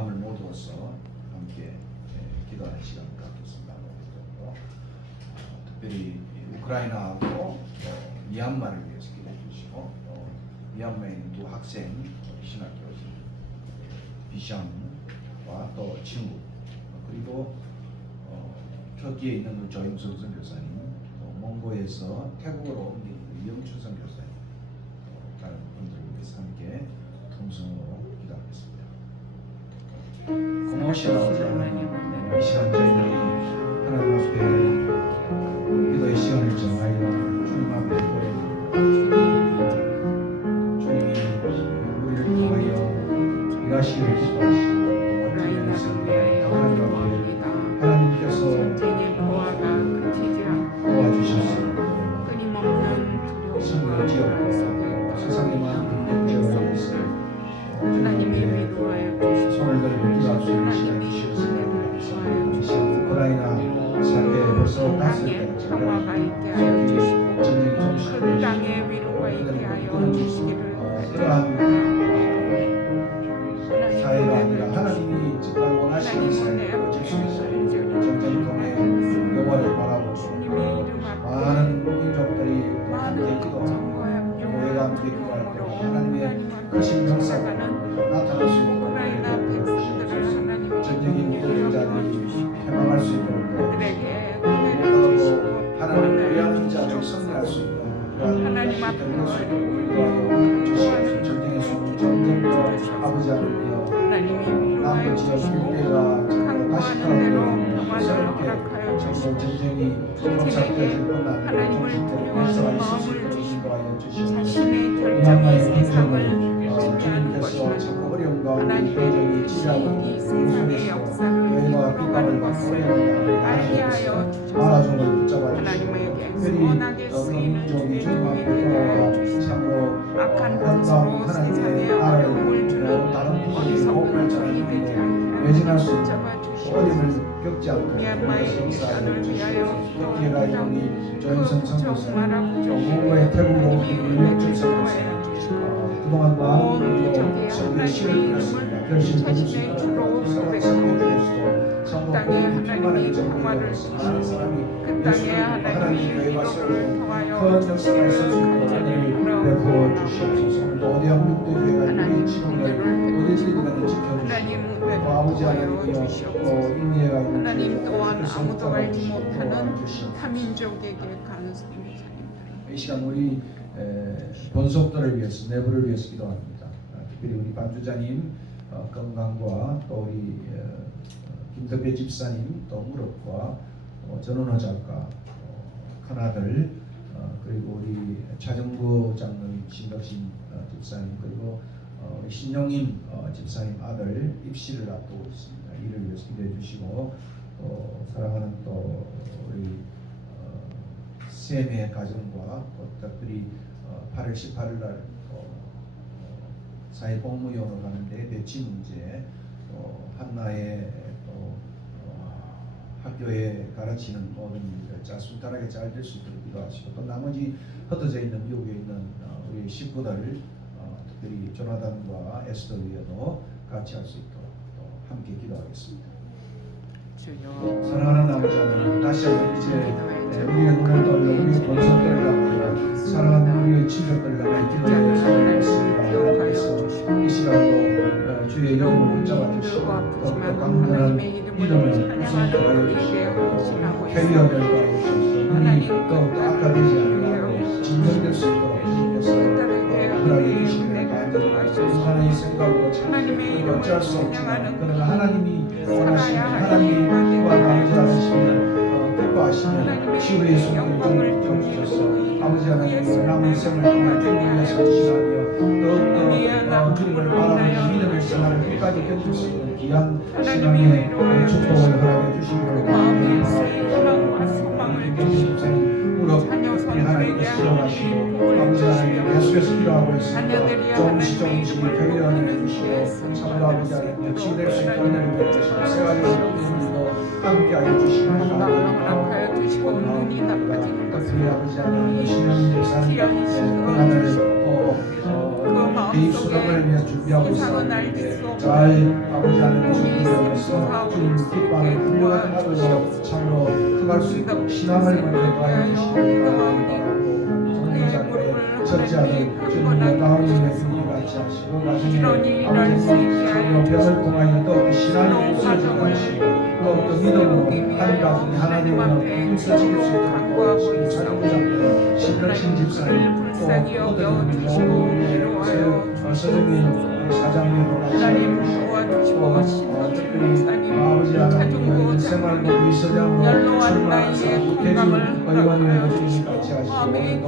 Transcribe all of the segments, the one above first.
마음을 모두어서 함께 기도하는 시간을 갖겠습니다. 특별히 우크라이나하고 미얀마를 위해서 기도해 주시고 미얀마에 있는 두 학생 신학교지 비샹과 또 친구 그리고 터키에 있는 조임성 선교사님 몽고에서 태국으로 옮긴 이영춘 선교사님 다른 분들을 위해서 함께 통성으로 기도하겠습니다. 고마우신 아버지 하나님, 이 시간 저희들이 하나님 앞에 기도의 시간을 정하여 주님 앞에 주님이 우리를 통하여 일하시기를 기도하시고 하나님께서 도와주셔서 선교 지역과 세상의 많은 지역에서 하나님의 손을 들고 기도할 수 있는 시간이 주셨습니다. 우크라이나 사태 벌써 5대가 전쟁이 종식되고 그러한 사회가 아니라 하나님이 정말 원하시는 사회가 될 수 있어요. 전쟁 통해 영화를 바라보고 많은 민족들이 함께 기도하고 교회가 함께 기도할 때 하나님의 크신 역사가 나타날 수 있도록 전쟁이 무너진 자들이 해방할 수 있도록 그리고 하나님 위하는 자를 승리할 수 있도록 하나님 앞에 주시옵소서. 전쟁의 수는 점점 더 아버지 하나님이여 남부 지역 일대가 다시 살아나고 새롭게 정말 전쟁이 정착되어질 것만 역사가 있을 수 있도록 인도하여 주시옵소서. 미얀마의 민족을 주님께서 참 어려운 가운데 굉장히 지지하고 있는 속에서 교회가 비방을 받고 어려운 가운데 마라종을 붙잡아 주시고 특별히 민족이 주님 앞에 돌아와 참으로 아름다운 하나님의 나라를 다른 민족이 복을 전하는데 매진할 수 있는 어려움을 겪지 않고 역사를 주시옵소서. 특히가 우리 조임성 선교사 몽고의 태국으로 이영춘 선교사 그동안 많은 선교의 시를 보냈습니다. 결실을 줄 수 있는 선교에서도 성공하고 평안하게 전공되었습니다. 많은 사람이 하나님 교회가 세우고 큰 역사가 있을 수 있도록 은혜를 베풀어 주시옵소서. 오늘도 어디한 육대교회가 우리 지금을 어디서든지 지켜주시고 아버지 하나님이여 인내가 있는 하나님 또한 아무도 알지 못하는 타민족에게 가는 선교사님들 이 시간 우리 본속들을 위해서 내부를 위해서 기도합니다. 특별히 우리 반주자님 건강과 또 우리 김덕배 집사님 또 무릎과 전원호 작가 큰아들 그리고 우리 차정구 장로님 신덕신 집사님 그리고 우리 신영임 집사님 아들 입시를 앞두고 있습니다. 이를 위해서 기도해 주시고 사랑하는 또 우리 샘의 가정과 특별히 8월 18일 날 사회복무위원으로 가는데 배치 문제 한나의 또 학교에 가르치는 모든 일들 순탄하게 잘 될 수 있도록 기도하시고 또 나머지 흩어져 있는 미국에 있는 우리 식구들 특별히 조나단과 에스더 위에도 같이 할 수 있도록 함께 기도하겠습니다. 사랑하는 아버지 하나님 다시 한번 이제 우리의 눈을 돌려 우리의 본성들을 향하여 사랑하는 우리의 친척들을 향하여 기도하여 살아가겠습니다. 하나님께서 이 시간도 주의 영을 붙잡아 주시고 더욱더 강건한 믿음을 구성하여 주시고 캐리어를 더하여 주셔서 눈이 더욱더 악화되지 않고 진정될 수 있도록 주님께서 허락해 주시기를 간절히 인간의 생각으로 참 우리가 어찌할 수 없지만 그러나 하나님이 원하시는 하나님과 남자하시는 기뻐하시는 치유의 손길을 좀 주셔서 아버지 하나님 남은 생을 통해 주님의 선지하며 더욱더 주님을 바라보는 믿음의 신앙을 끝까지 견딜 수 있는 귀한 신앙의 축복을 허락해 주시기를 바랍니다. 무릎 하나님께서 기도하시고 아버지 하나님 계속해서 기도하고 있습니다. 조금씩 교회원을 해주시고 참으로 아버지 하나님 치유될 수 있도록 은혜를 베푸시고 세 가지 성도님도 함께하여 주시기를 바랍니다. 눈이 나빠지는 것을 아버지 하나님 신령님 사는 하나님 또 개입 수능을 위해 준비하고 이상은 알지 수 있습니다. 없는 잘 아버지 하나님 준비하면서 주님 기뻐하는 훌륭한 아들로 참으로 크갈 수 있도록 신앙을 먼저 더하여 주시기 바라고 정리자들의 첫째 아들 주님의 나오님의 분이 같이 하시고 나중에 아버지님 참으로 벼를 통하여 또 신앙이 없어지게 하시고 또 믿음으로 한 가정이 하나님과 힘써 지킬 수 있도록 도와주시기 자녀자들 신령신 집사님 또 서정민 사장님으로 같이 해주시고 특별히 아버지 하나님의 생활부 이서장으로 출마해서 국회의원 의원을 해주시기 같이 하시고 오늘도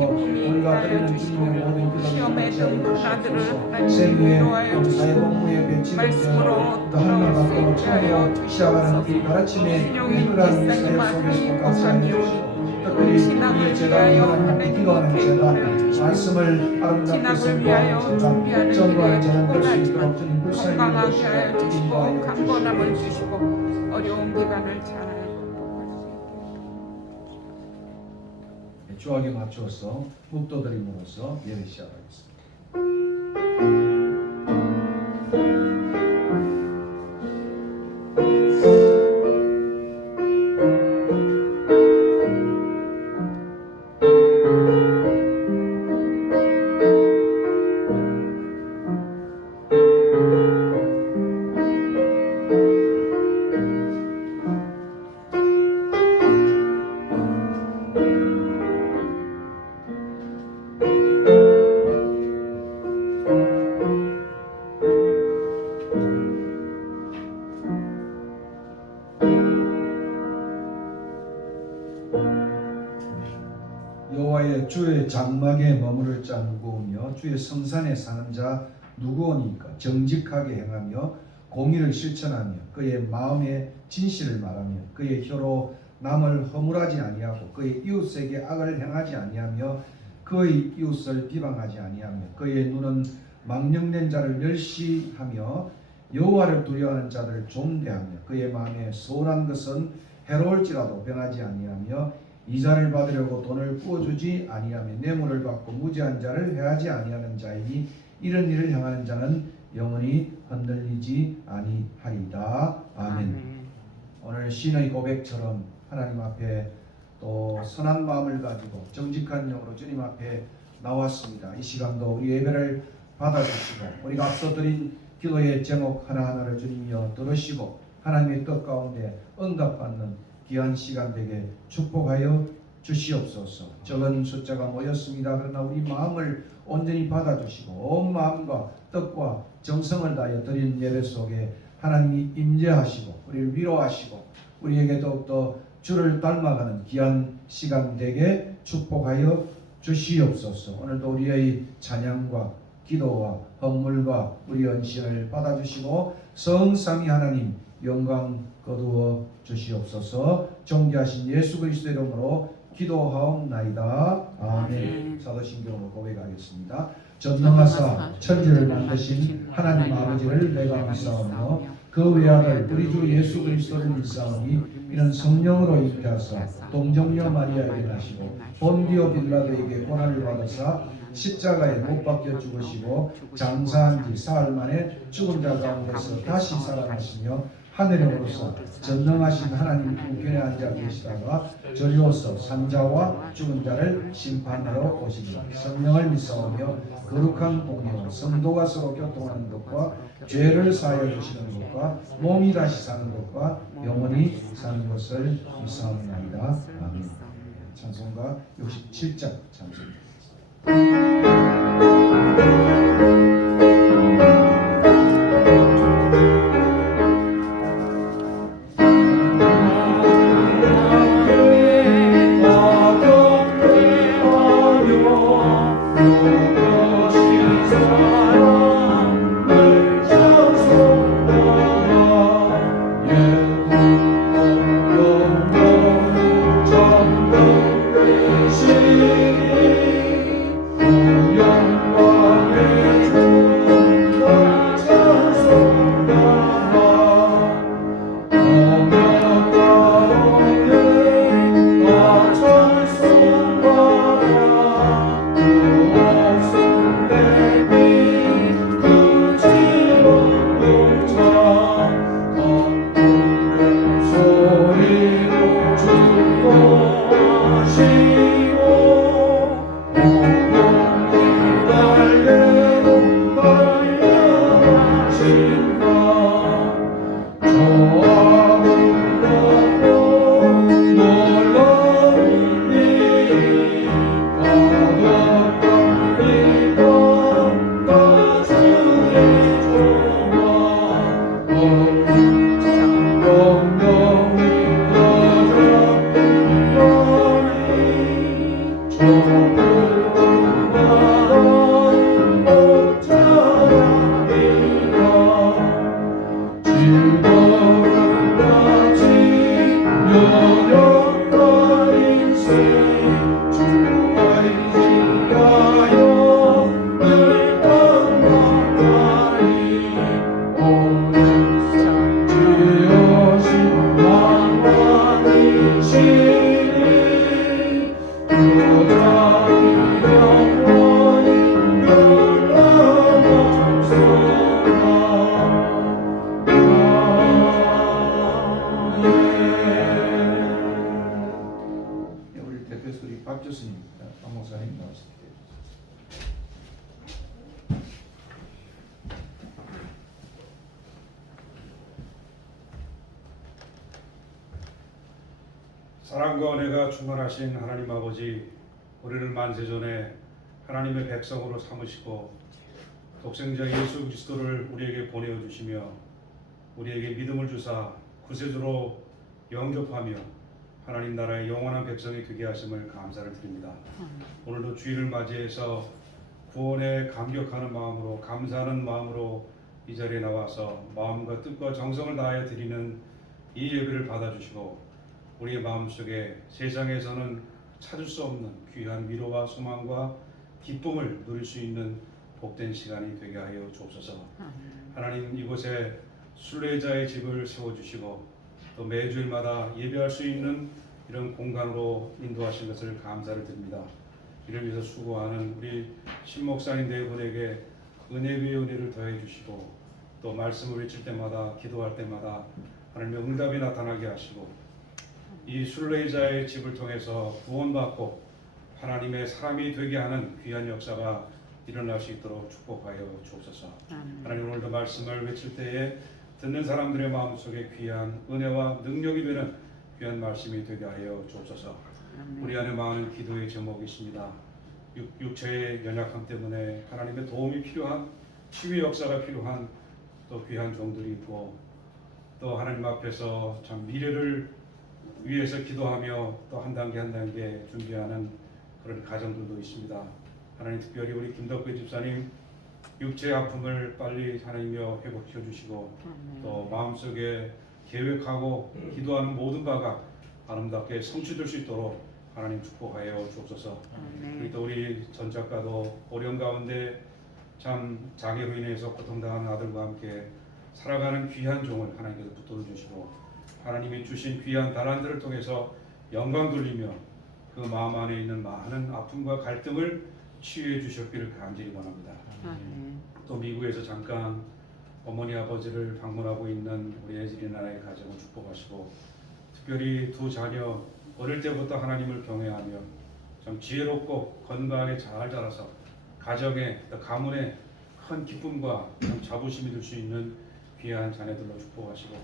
우리가 드리는 주님의 모든 기도를 같이 해주시옵소서. 생후에 나의 복무에 배치되어 또 하나님과 처음으로 시작하는 이 가르침의 이끌한 사역 속에서 같이 해주시고 특별히 우리의 제단이 하나님께 기도하는 제단 말씀을 아름답게 선포하는 제단 전도하는 제단 될 수 있도록 주님 불쌍히 건강하게 하여 여기시고 주시고 인도하여 강건함을 주시고 어려운 기간을 잘 주하게 맞추어서 묵도드림으로써 예배 시작하겠습니다. 여호와의 주의 장막에 머무를 자 누구오며 주의 성산에 사는 자 누구오니까 정직하게 행하며 공의를 실천하며 그의 마음에 진실을 말하며 그의 혀로 남을 허물하지 아니하고 그의 이웃에게 악을 행하지 아니하며 그의 이웃을 비방하지 아니하며 그의 눈은 망령된 자를 멸시하며 여호와를 두려워하는 자들을 존대하며 그의 마음에 소원한 것은 해로울지라도 변하지 아니하며 이자를 받으려고 돈을 부어주지 아니하며 뇌물을 받고 무지한 자를 해하지 아니하는 자이니 이런 일을 향하는 자는 영원히 흔들리지 아니하리다. 아멘. 오늘 신의 고백처럼 하나님 앞에 또 선한 마음을 가지고 정직한 영으로 주님 앞에 나왔습니다. 이 시간도 우리 예배를 받아주시고 우리가 앞서 드린 기도의 제목 하나하나를 주님이여 들으시고 하나님의 뜻 가운데 응답받는 귀한 시간 되게 축복하여 주시옵소서. 적은 숫자가 모였습니다. 그러나 우리 마음을 온전히 받아주시고 온 마음과 뜻과 정성을 다하여 드린 예배 속에 하나님이 임재하시고 우리를 위로하시고 우리에게 더욱더 주를 닮아가는 귀한 시간 되게 축복하여 주시옵소서. 오늘도 우리의 찬양과 기도와 헌물과 우리 헌신을 받아주시고 성삼위 하나님 영광 거두어 주시옵소서. 존귀하신 예수 그리스도의 이름으로 기도하옵나이다. 아멘. 사도신경으로 고백하겠습니다. 전능하사 천지를 만드신 하나님 아버지를 내가 믿사오며 그 외아들 우리 주 예수 그리스도를 믿사오니 이는 성령으로 잉태하사 동정녀 마리아에게 나시고 본디오 빌라도에게 고난을 받으사 십자가에 못 박혀 죽으시고 장사한 지 사흘 만에 죽은 자 가운데서 다시 살아나시며 하늘에 오르사 전능하신 하나님 우편에 앉아 계시다가 저리로서 산자와 죽은 자를 심판하러 오시리라. 성령을 믿사오며 거룩한 공예와 성도가 서로 교통하는 것과 죄를 사하여 주시는 것과 몸이 다시 사는 것과 영원히 사는 것을 믿사옵나이다. 아멘. 찬송가 67장 찬송입니다. 영광의 사랑과 은혜가 충만하신 하나님 아버지, 우리를 만세전에 하나님의 백성으로 삼으시고 독생자 예수 그리스도를 우리에게 보내어 주시며 우리에게 믿음을 주사 구세주로 영접하며 하나님 나라의 영원한 백성이 되게 하심을 감사를 드립니다. 오늘도 주일을 맞이해서 구원에 감격하는 마음으로, 감사하는 마음으로 이 자리에 나와서 마음과 뜻과 정성을 다하여 드리는 이 예배를 받아주시고 우리의 마음속에 세상에서는 찾을 수 없는 귀한 위로와 소망과 기쁨을 누릴 수 있는 복된 시간이 되게 하여 주옵소서. 하나님, 이곳에 순례자의 집을 세워주시고 또 매주일마다 예배할 수 있는 이런 공간으로 인도하신 것을 감사를 드립니다. 이를 위해서 수고하는 우리 신목사님 네 분에게 은혜 위에 은혜를 더해 주시고 또 말씀을 외칠 때마다, 기도할 때마다 하나님의 응답이 나타나게 하시고 이 순례자의 집을 통해서 구원받고 하나님의 사람이 되게 하는 귀한 역사가 일어날 수 있도록 축복하여 주옵소서. 하나님, 오늘도 말씀을 외칠 때에 듣는 사람들의 마음속에 귀한 은혜와 능력이 되는 귀한 말씀이 되게 하여 주옵소서. 우리 안에 많은 기도의 제목이 있습니다. 육체의 연약함 때문에 하나님의 도움이 필요한, 치유의 역사가 필요한 또 귀한 종들이 있고 또 하나님 앞에서 참 미래를 위해서 기도하며 또 한 단계 한 단계 준비하는 그런 가정들도 있습니다. 하나님, 특별히 우리 김덕배 집사님 육체의 아픔을 빨리 하나님여 회복시켜 주시고 또 마음속에 계획하고 기도하는 모든 바가 아름답게 성취될 수 있도록 하나님 축복하여 주옵소서. 그리고 또 우리 전 작가도 어려운 가운데 참 장애로 인해서 고통당하는 아들과 함께 살아가는 귀한 종을 하나님께서 붙들어 주시고 하나님이 주신 귀한 달란트를 통해서 영광 돌리며 그 마음 안에 있는 많은 아픔과 갈등을 치유해 주셨기를 간절히 원합니다. 또 미국에서 잠깐 어머니 아버지를 방문하고 있는 우리 에즈리나의 가정을 축복하시고 특별히 두 자녀 어릴 때부터 하나님을 경외하며 참 지혜롭고 건강하게 잘 자라서 가정에 또 가문에 큰 기쁨과 참 자부심이 될 수 있는 귀한 자녀들로 축복하시고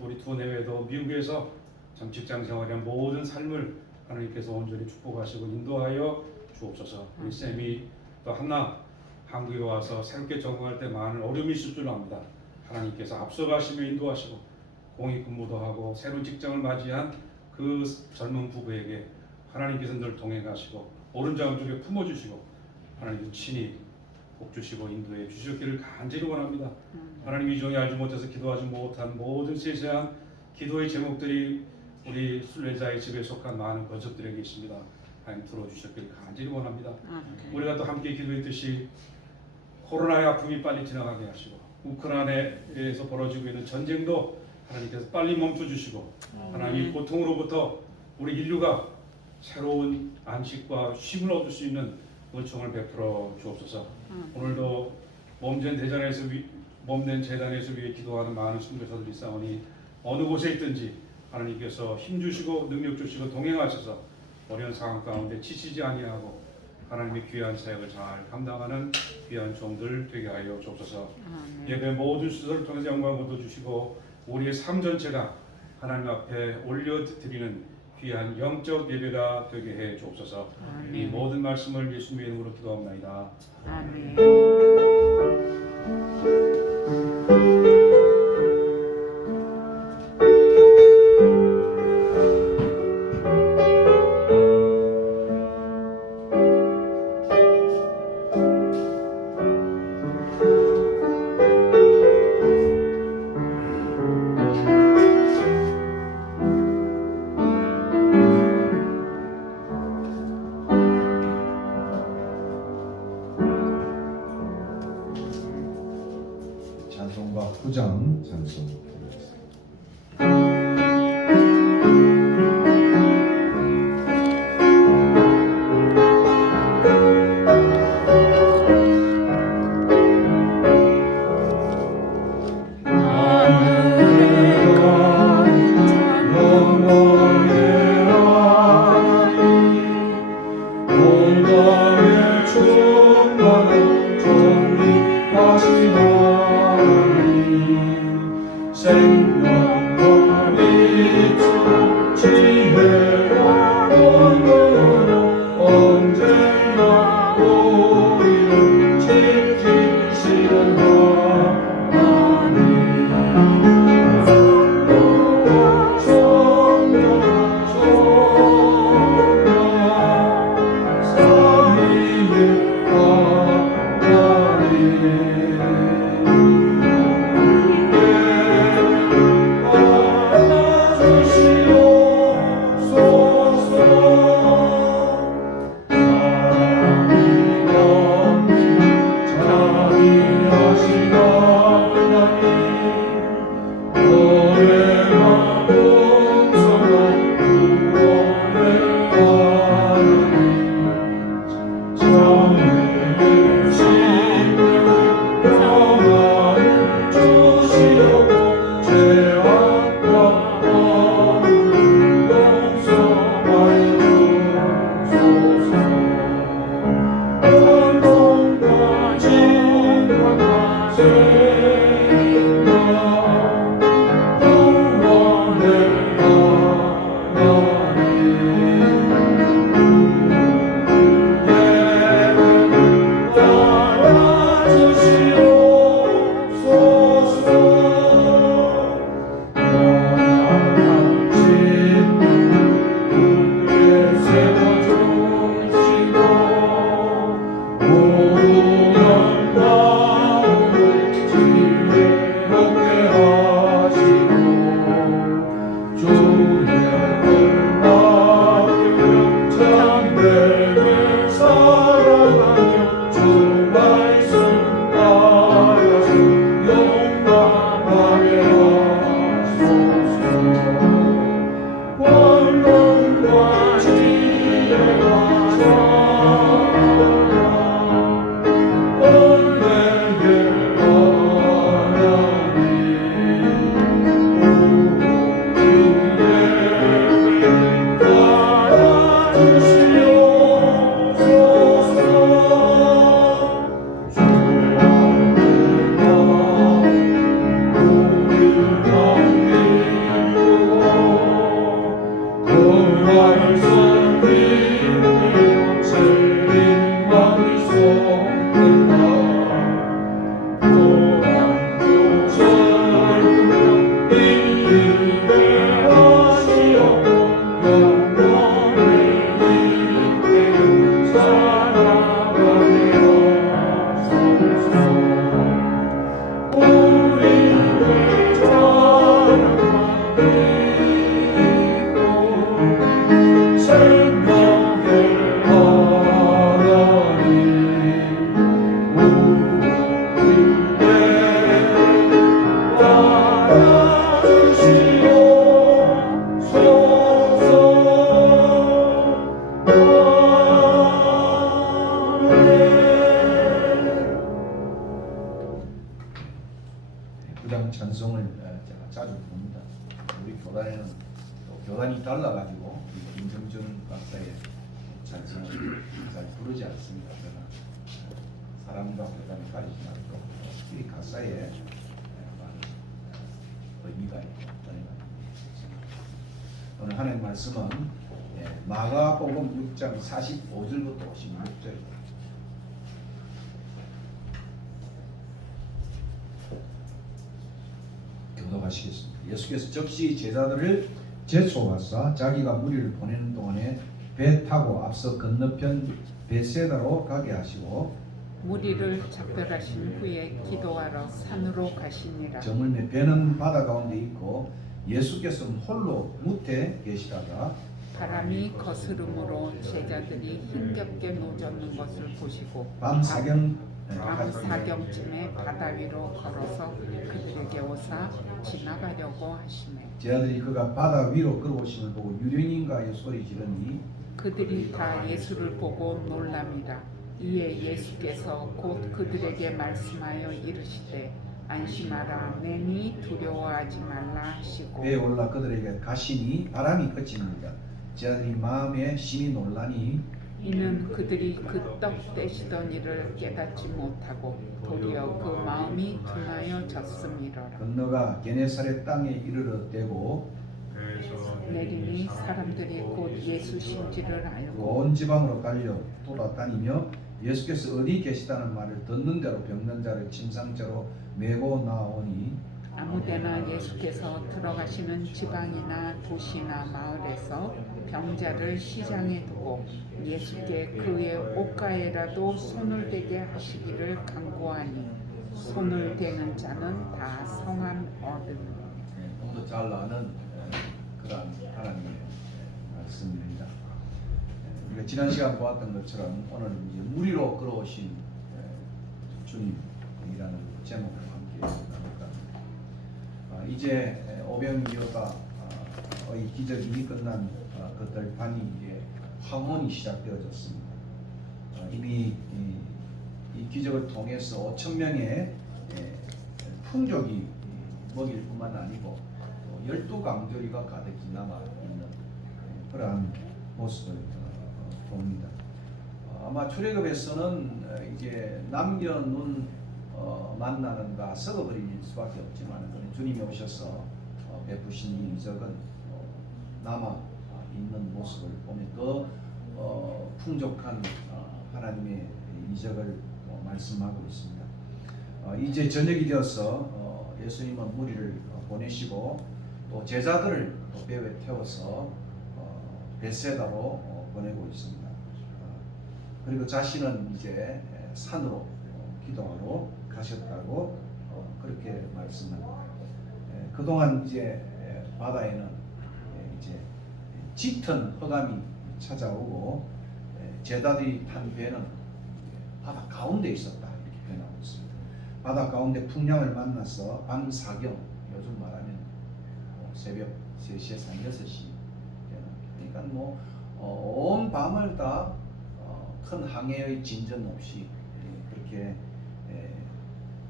우리 두 내외도 미국에서 참 직장 생활이란 모든 삶을 하나님께서 온전히 축복하시고 인도하여 주옵소서. 우리 쌤이 또 한나 한국에 와서 새롭게 적응할 때 많은 어려움이 있을 줄 압니다. 하나님께서 앞서가시며 인도하시고 공익 근무도 하고 새로운 직장을 맞이한 그 젊은 부부에게 하나님께서 늘 동행하시고 오른쪽 쪽에 품어주시고 하나님 친히 복 주시고 인도해 주셨기를 간절히 원합니다. 하나님, 이 종이 알지 못해서 기도하지 못한 모든 세세한 기도의 제목들이 우리 순례자의 집에 속한 많은 권속들에게 있습니다. 하나님, 들어주셨기를 간절히 원합니다. 우리가 또 함께 기도했듯이 코로나의 아픔이 빨리 지나가게 하시고 우크라이나에서 벌어지고 있는 전쟁도 하나님께서 빨리 멈춰주시고 하나님, 고통으로부터 우리 인류가 새로운 안식과 쉼을 얻을 수 있는 은총을 베풀어 주옵소서. 오늘도 몸된 재단에서 위해 기도하는 많은 선교사들이 있사오니 어느 곳에 있든지 하나님께서 힘주시고 능력 주시고 동행하셔서 어려운 상황 가운데 지치지 아니하고 하나님의 귀한 사역을 잘 감당하는 귀한 종들 되게 하여 주옵소서. 아멘. 예배 모든 수설을 통해서 영광을 얻어주시고 우리의 삶 전체가 하나님 앞에 올려드리는 귀한 영적 예배가 되게 해 주옵소서. 아멘. 이 모든 말씀을 예수님의 이름으로 기도합나이다. 아멘. 찬송가 9장 찬송 드리겠습니다. 부장 찬송을 제가 자주 부릅니다. 우리 교단에는 또 교단이 달라가지고 김성준 박사의 잘 부르지 않습니다. 그러나 사람과 대단히 가리지 않고 이 가사에 많은 의미가 있고 오늘 하나님 말씀은 마가복음 6장 45절부터 56절입니다. 교독하시겠습니다. 예수께서 즉시 제자들을 제초하사 자기가 무리를 보내는 동안에 배 타고 앞서 건너편 베세다로 가게 하시고 무리를 작별하신 후에 기도하러 산으로 가시니라. 저물매 배는 바다 가운데 있고 예수께서는 홀로 무태 계시다가 바람이 거스름으로 제자들이 힘겹게 노젓는 것을 보시고 밤 사경쯤에 바다 위로 걸어서 그들에게 오사 지나가려고 하시매 제자들이 그가 바다 위로 걸어오심을 보고 유령인가에 소리 지르니 그들이 다 예수를 보고 놀랍니다. 이에 예수께서 곧 그들에게 말씀하여 이르시되 안심하라 내니 두려워하지 말라 하시고 배에 올라 그들에게 가시니 바람이 그치니라. 제자들이 마음에 심히 놀라니 이는 그들이 그 떡 떼시던 일을 깨닫지 못하고 도리어 그 마음이 둔하여 졌음이로라. 건너가 게네사렛 땅에 이르러대고 내리니 사람들이 곧 예수 신지를 알고 온 지방으로 달려 돌아다니며 예수께서 어디 계시다는 말을 듣는 대로 병든 자를 침상자로 메고 나오니 아무데나 예수께서 들어가시는 지방이나 도시나 마을에서 병자를 시장에 두고 예수께 그의 옷가에라도 손을 대게 하시기를 간구하니 손을 대는 자는 다 성함 얻으리라. 너무도 잘 아는 그런 하나님의 말씀입니다. 우리가 지난 시간 보았던 것처럼 오늘 이제 무리로 걸어오신 주님이라는 제목을 함께 나눌까 합니다. 이제 오병이어가 의 기적이 끝난 그 들판이 이제 황혼이 시작되어졌습니다. 이미 이 기적을 통해서 5천 명의 풍족이 먹일 뿐만 아니고 12강조리가 가득히 남아있는 그러한 모습을 봅니다. 아마 출애굽에서는 이제 남겨놓은 만나는가 썩어버릴 수밖에 없지만 주님이 오셔서 베푸신 이 이적은 남아 있는 모습을 보면 더 풍족한 하나님의 이적을 말씀하고 있습니다. 이제 저녁이 되어서 예수님은 무리를 보내시고 또 제자들을 또 배에 태워서 베세다로 보내고 있습니다. 그리고 자신은 이제 산으로 기도하러 가셨다고 그렇게 말씀합니다. 그동안 이제 바다에는 이제 짙은 흑암이 찾아오고 제자들이 탄 배는 바다 가운데 있었다 이렇게 표현하고 있습니다. 바다 가운데 풍랑을 만나서 밤 사경, 요즘 말하면 새벽 3시에서 6시 그러니까 온 밤을 다 큰 항해의 진전 없이 그렇게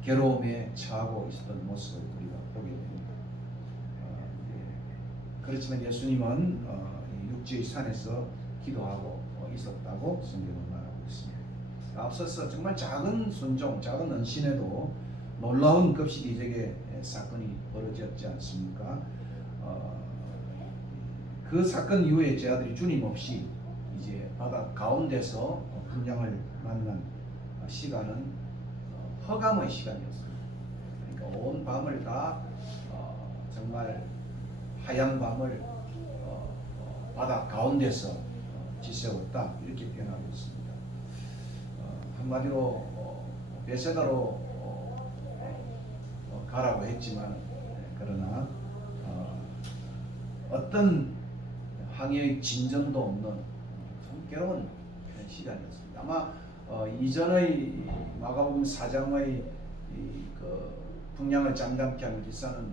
괴로움에 처하고 있었던 모습을 우리가 보게 됩니다. 그렇지만 예수님은 육지의 산에서 기도하고 있었다고 성경은 말하고 있습니다. 앞서서 정말 작은 순종, 작은 헌신에도 놀라운 급식 이적의 사건이 벌어졌지 않습니까? 그 사건 이후에 제자들이 주님 없이 이제 바다 가운데서 풍랑을 만난 시간은 허감의 시간이었습니다. 그러니까 온 밤을 다 정말 하얀 밤을 바다 가운데서 지새웠다 이렇게 표현하고 있습니다. 한마디로 베세다로 가라고 했지만 그러나 어떤 항해의 진전도 없는 참 괴로운 시간이었습니다. 아마 이전의 마가복음 4장의 그 풍랑을 잠잠케 하는 기사는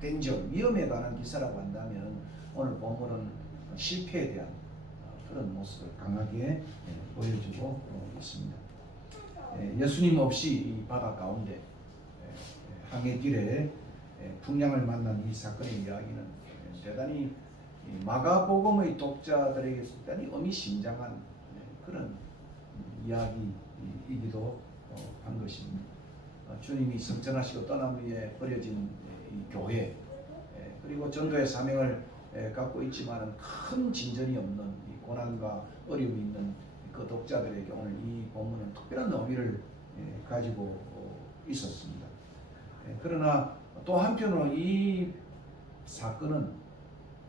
댄저, 위험에 관한 기사라고 한다면 오늘 본문은 실패에 대한 그런 모습을 강하게 보여주고 있습니다. 예수님 없이 이 바다 가운데 항해길에 풍랑을 만난 이 사건의 이야기는 대단히 이 마가복음의 독자들에게서 대단히 의미심장한 그런 이야기이기도 한 것입니다. 주님이 성천하시고 떠남 후에 버려진 이 교회, 그리고 전도의 사명을 갖고 있지만은 큰 진전이 없는 이 고난과 어려움이 있는 그 독자들에게 오늘 이 본문은 특별한 의미를 가지고 있었습니다. 그러나 또 한편으로 이 사건은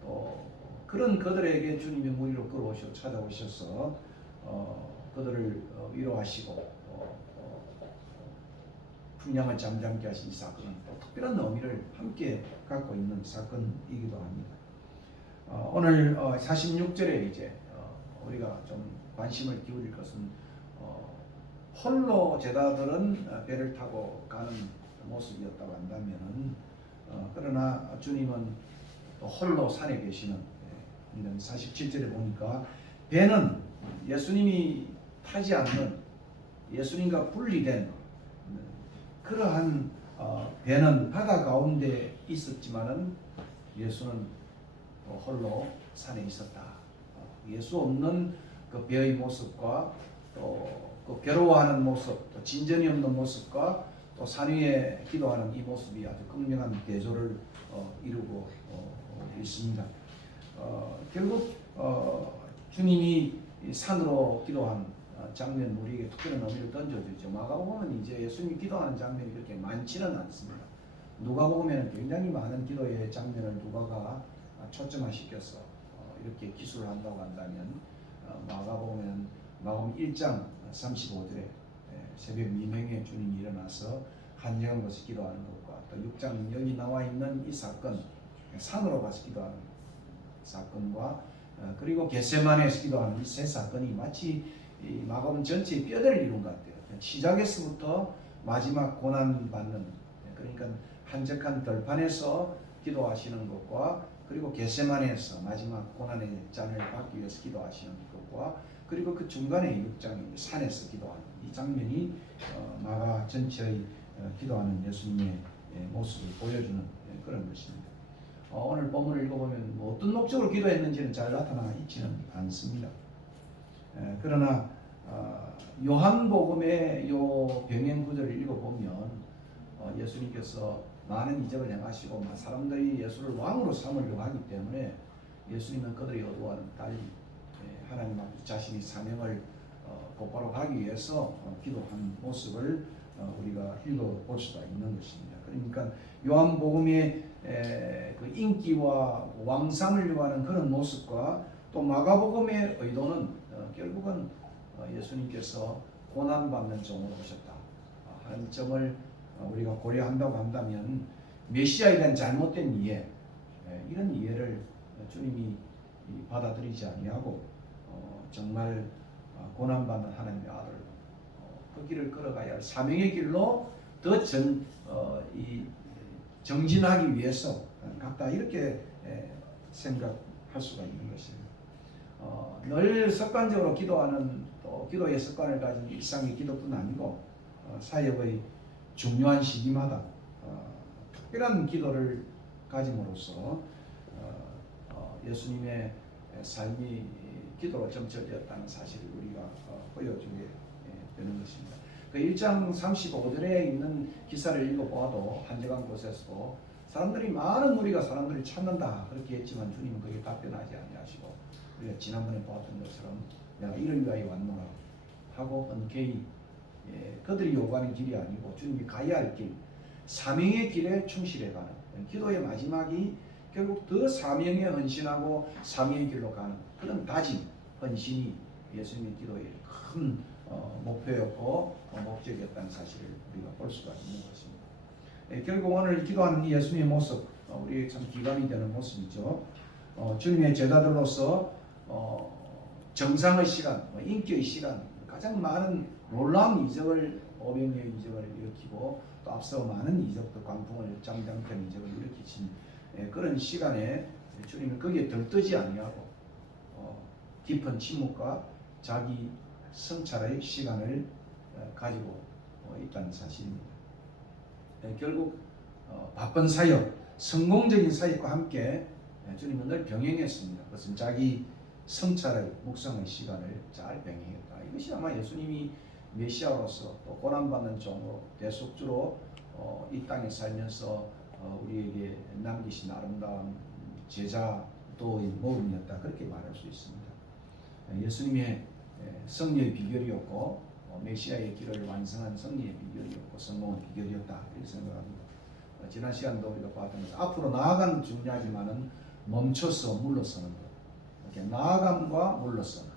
또 그런 그들에게 주님이 무리로 끌어오셔 찾아오셔서 그들을 위로하시고 풍량을 잠잠케 하신 이 사건은 또 특별한 의미를 함께 갖고 있는 사건이기도 합니다. 오늘 46절에 이제 우리가 좀 관심을 기울일 것은 홀로 제자들은 배를 타고 가는 모습이었다고 한다면은 그러나 주님은 또 홀로 산에 계시는 47절에 보니까 배는 예수님이 타지 않는 예수님과 분리된 그러한 배는 바다 가운데 있었지만은 예수는 홀로 산에 있었다. 예수 없는 그 배의 모습과 또 그 괴로워하는 모습, 또 진전이 없는 모습과 또 산 위에 기도하는 이 모습이 아주 극명한 대조를 이루고 있습니다. 결국 주님이 산으로 기도한 장면 우리에게 특별한 의미를 던져주죠. 마가복음은 이제 예수님이 기도하는 장면이 그렇게 많지는 않습니다. 누가복음에는 굉장히 많은 기도의 장면을 누가가 초점화시켜서 이렇게 기술을 한다고 한다면 마가복음에는 마가복음 1장 35절에 새벽 미명에 주님이 일어나서 한정한 곳에 기도하는 것과 또 6장 여기 나와 있는 이 사건 산으로 가서 기도하는 사건과 그리고 겟세마네에서 기도하는 이 세 사건이 마치 이 마가복음 전체의 뼈대를 이룬 것 같아요. 시작에서부터 마지막 고난 받는 그러니까 한적한 들판에서 기도하시는 것과 그리고 겟세마네에서 마지막 고난의 잔을 받기 위해서 기도하시는 것과 그리고 그 중간에 6장의 산에서 기도하는 이 장면이 마가 전체의 기도하는 예수님의 모습을 보여주는 그런 것입니다. 오늘 본문을 읽어보면 뭐 어떤 목적으로 기도했는지는 잘 나타나 있지는 않습니다. 그러나 요한복음의 요 병행 구절을 읽어보면 예수님께서 많은 이적을 행하시고 사람들이 예수를 왕으로 삼으려고 하기 때문에 예수님은 그들의 어두워하는 달리 하나님 앞에 자신이 사명을 곧바로 가기 위해서 기도한 모습을 우리가 읽어볼 수가 있는 것입니다. 그러니까 요한복음의 그 인기와 왕상을 요하는 그런 모습과 또 마가복음의 의도는 결국은 예수님께서 고난받는 종으로 오셨다 하는 점을 우리가 고려한다고 한다면 메시아에 대한 잘못된 이해, 이런 이해를 주님이 받아들이지 아니하고 정말 고난받는 하나님의 아들 그 길을 걸어가야 할 사명의 길로 더 정진하기 위해서 갔다 이렇게 생각할 수가 있는 것입니다. 늘 습관적으로 기도하는 또 기도의 습관을 가진 일상의 기도뿐 아니고 사역의 중요한 시기마다 특별한 기도를 가짐으로써 예수님의 삶이 기도로 점철되었다는 사실을 우리가 보여주게 되는 것입니다. 그 1장 35절에 있는 기사를 읽어보아도 한적한 곳에서도 사람들이 많은 무리가 사람들을 찾는다 그렇게 했지만 주님은 거기에 답변하지 아니하시고 우리가 지난번에 보았던 것처럼 내가 이를 위하여 왔노라 하고 흔쾌히 그들이 요구하는 길이 아니고 주님이 가야 할 길, 사명의 길에 충실해가는 기도의 마지막이 결국 더 사명에 헌신하고 사명의 길로 가는 그런 다짐, 헌신이 예수님의 기도의 큰 목표였고 목적이었다는 사실을 우리가 볼 수가 있는 것입니다. 결국 오늘 기도하는 이 예수님의 모습, 우리에게 참 기감이 되는 모습이죠. 주님의 제자들로서 정상의 시간, 인기의 시간, 가장 많은 놀라운 이적을 500명의 이적을 일으키고 또 앞서 많은 이적도 광풍을 장장편 이적을 일으키신 그런 시간에 주님은 거기에 들뜨지 아니하고 깊은 침묵과 자기 성찰의 시간을 가지고 있다는 사실입니다. 결국 바쁜 사역, 성공적인 사역과 함께 주님은 늘 병행했습니다. 그것은 자기 성찰의 묵상의 시간을 잘 병행했다. 이것이 아마 예수님이 메시아로서 또 고난받는 종으로 대속주로 이 땅에 살면서 우리에게 남기신 아름다운 제자도의 모험이었다. 그렇게 말할 수 있습니다. 예수님의 승리의 비결이었고 메시아의 길을 완성한 승리의 비결이었고 성공의 비결이었다. 이렇게 생각합니다. 지난 시간도 우리가 봤던 것 앞으로 나아가는 중요하지만은 멈춰서 물러서는 것. 이렇게 나아감과 물러서는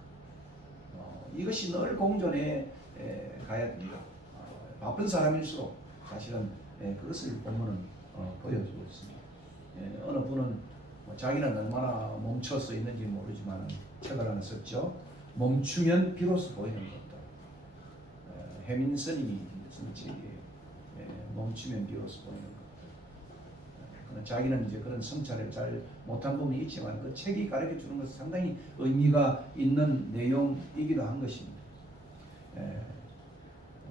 이것이 늘 공존해 가야 됩니다. 바쁜 사람일수록 사실은 그것을 본문은 보여주고 있습니다. 어느 분은 자기는 얼마나 멈춰서 있는지 모르지만 책을 하나 썼죠. 멈추면 비로소 보이는 것다. 해민스님이 쓴 책이에요. 멈추면 비로소 보이는 것. 자기는 이제 그런 성찰을 잘 못한 부분이 있지만 그 책이 가르쳐 주는 것은 상당히 의미가 있는 내용이기도 한 것입니다.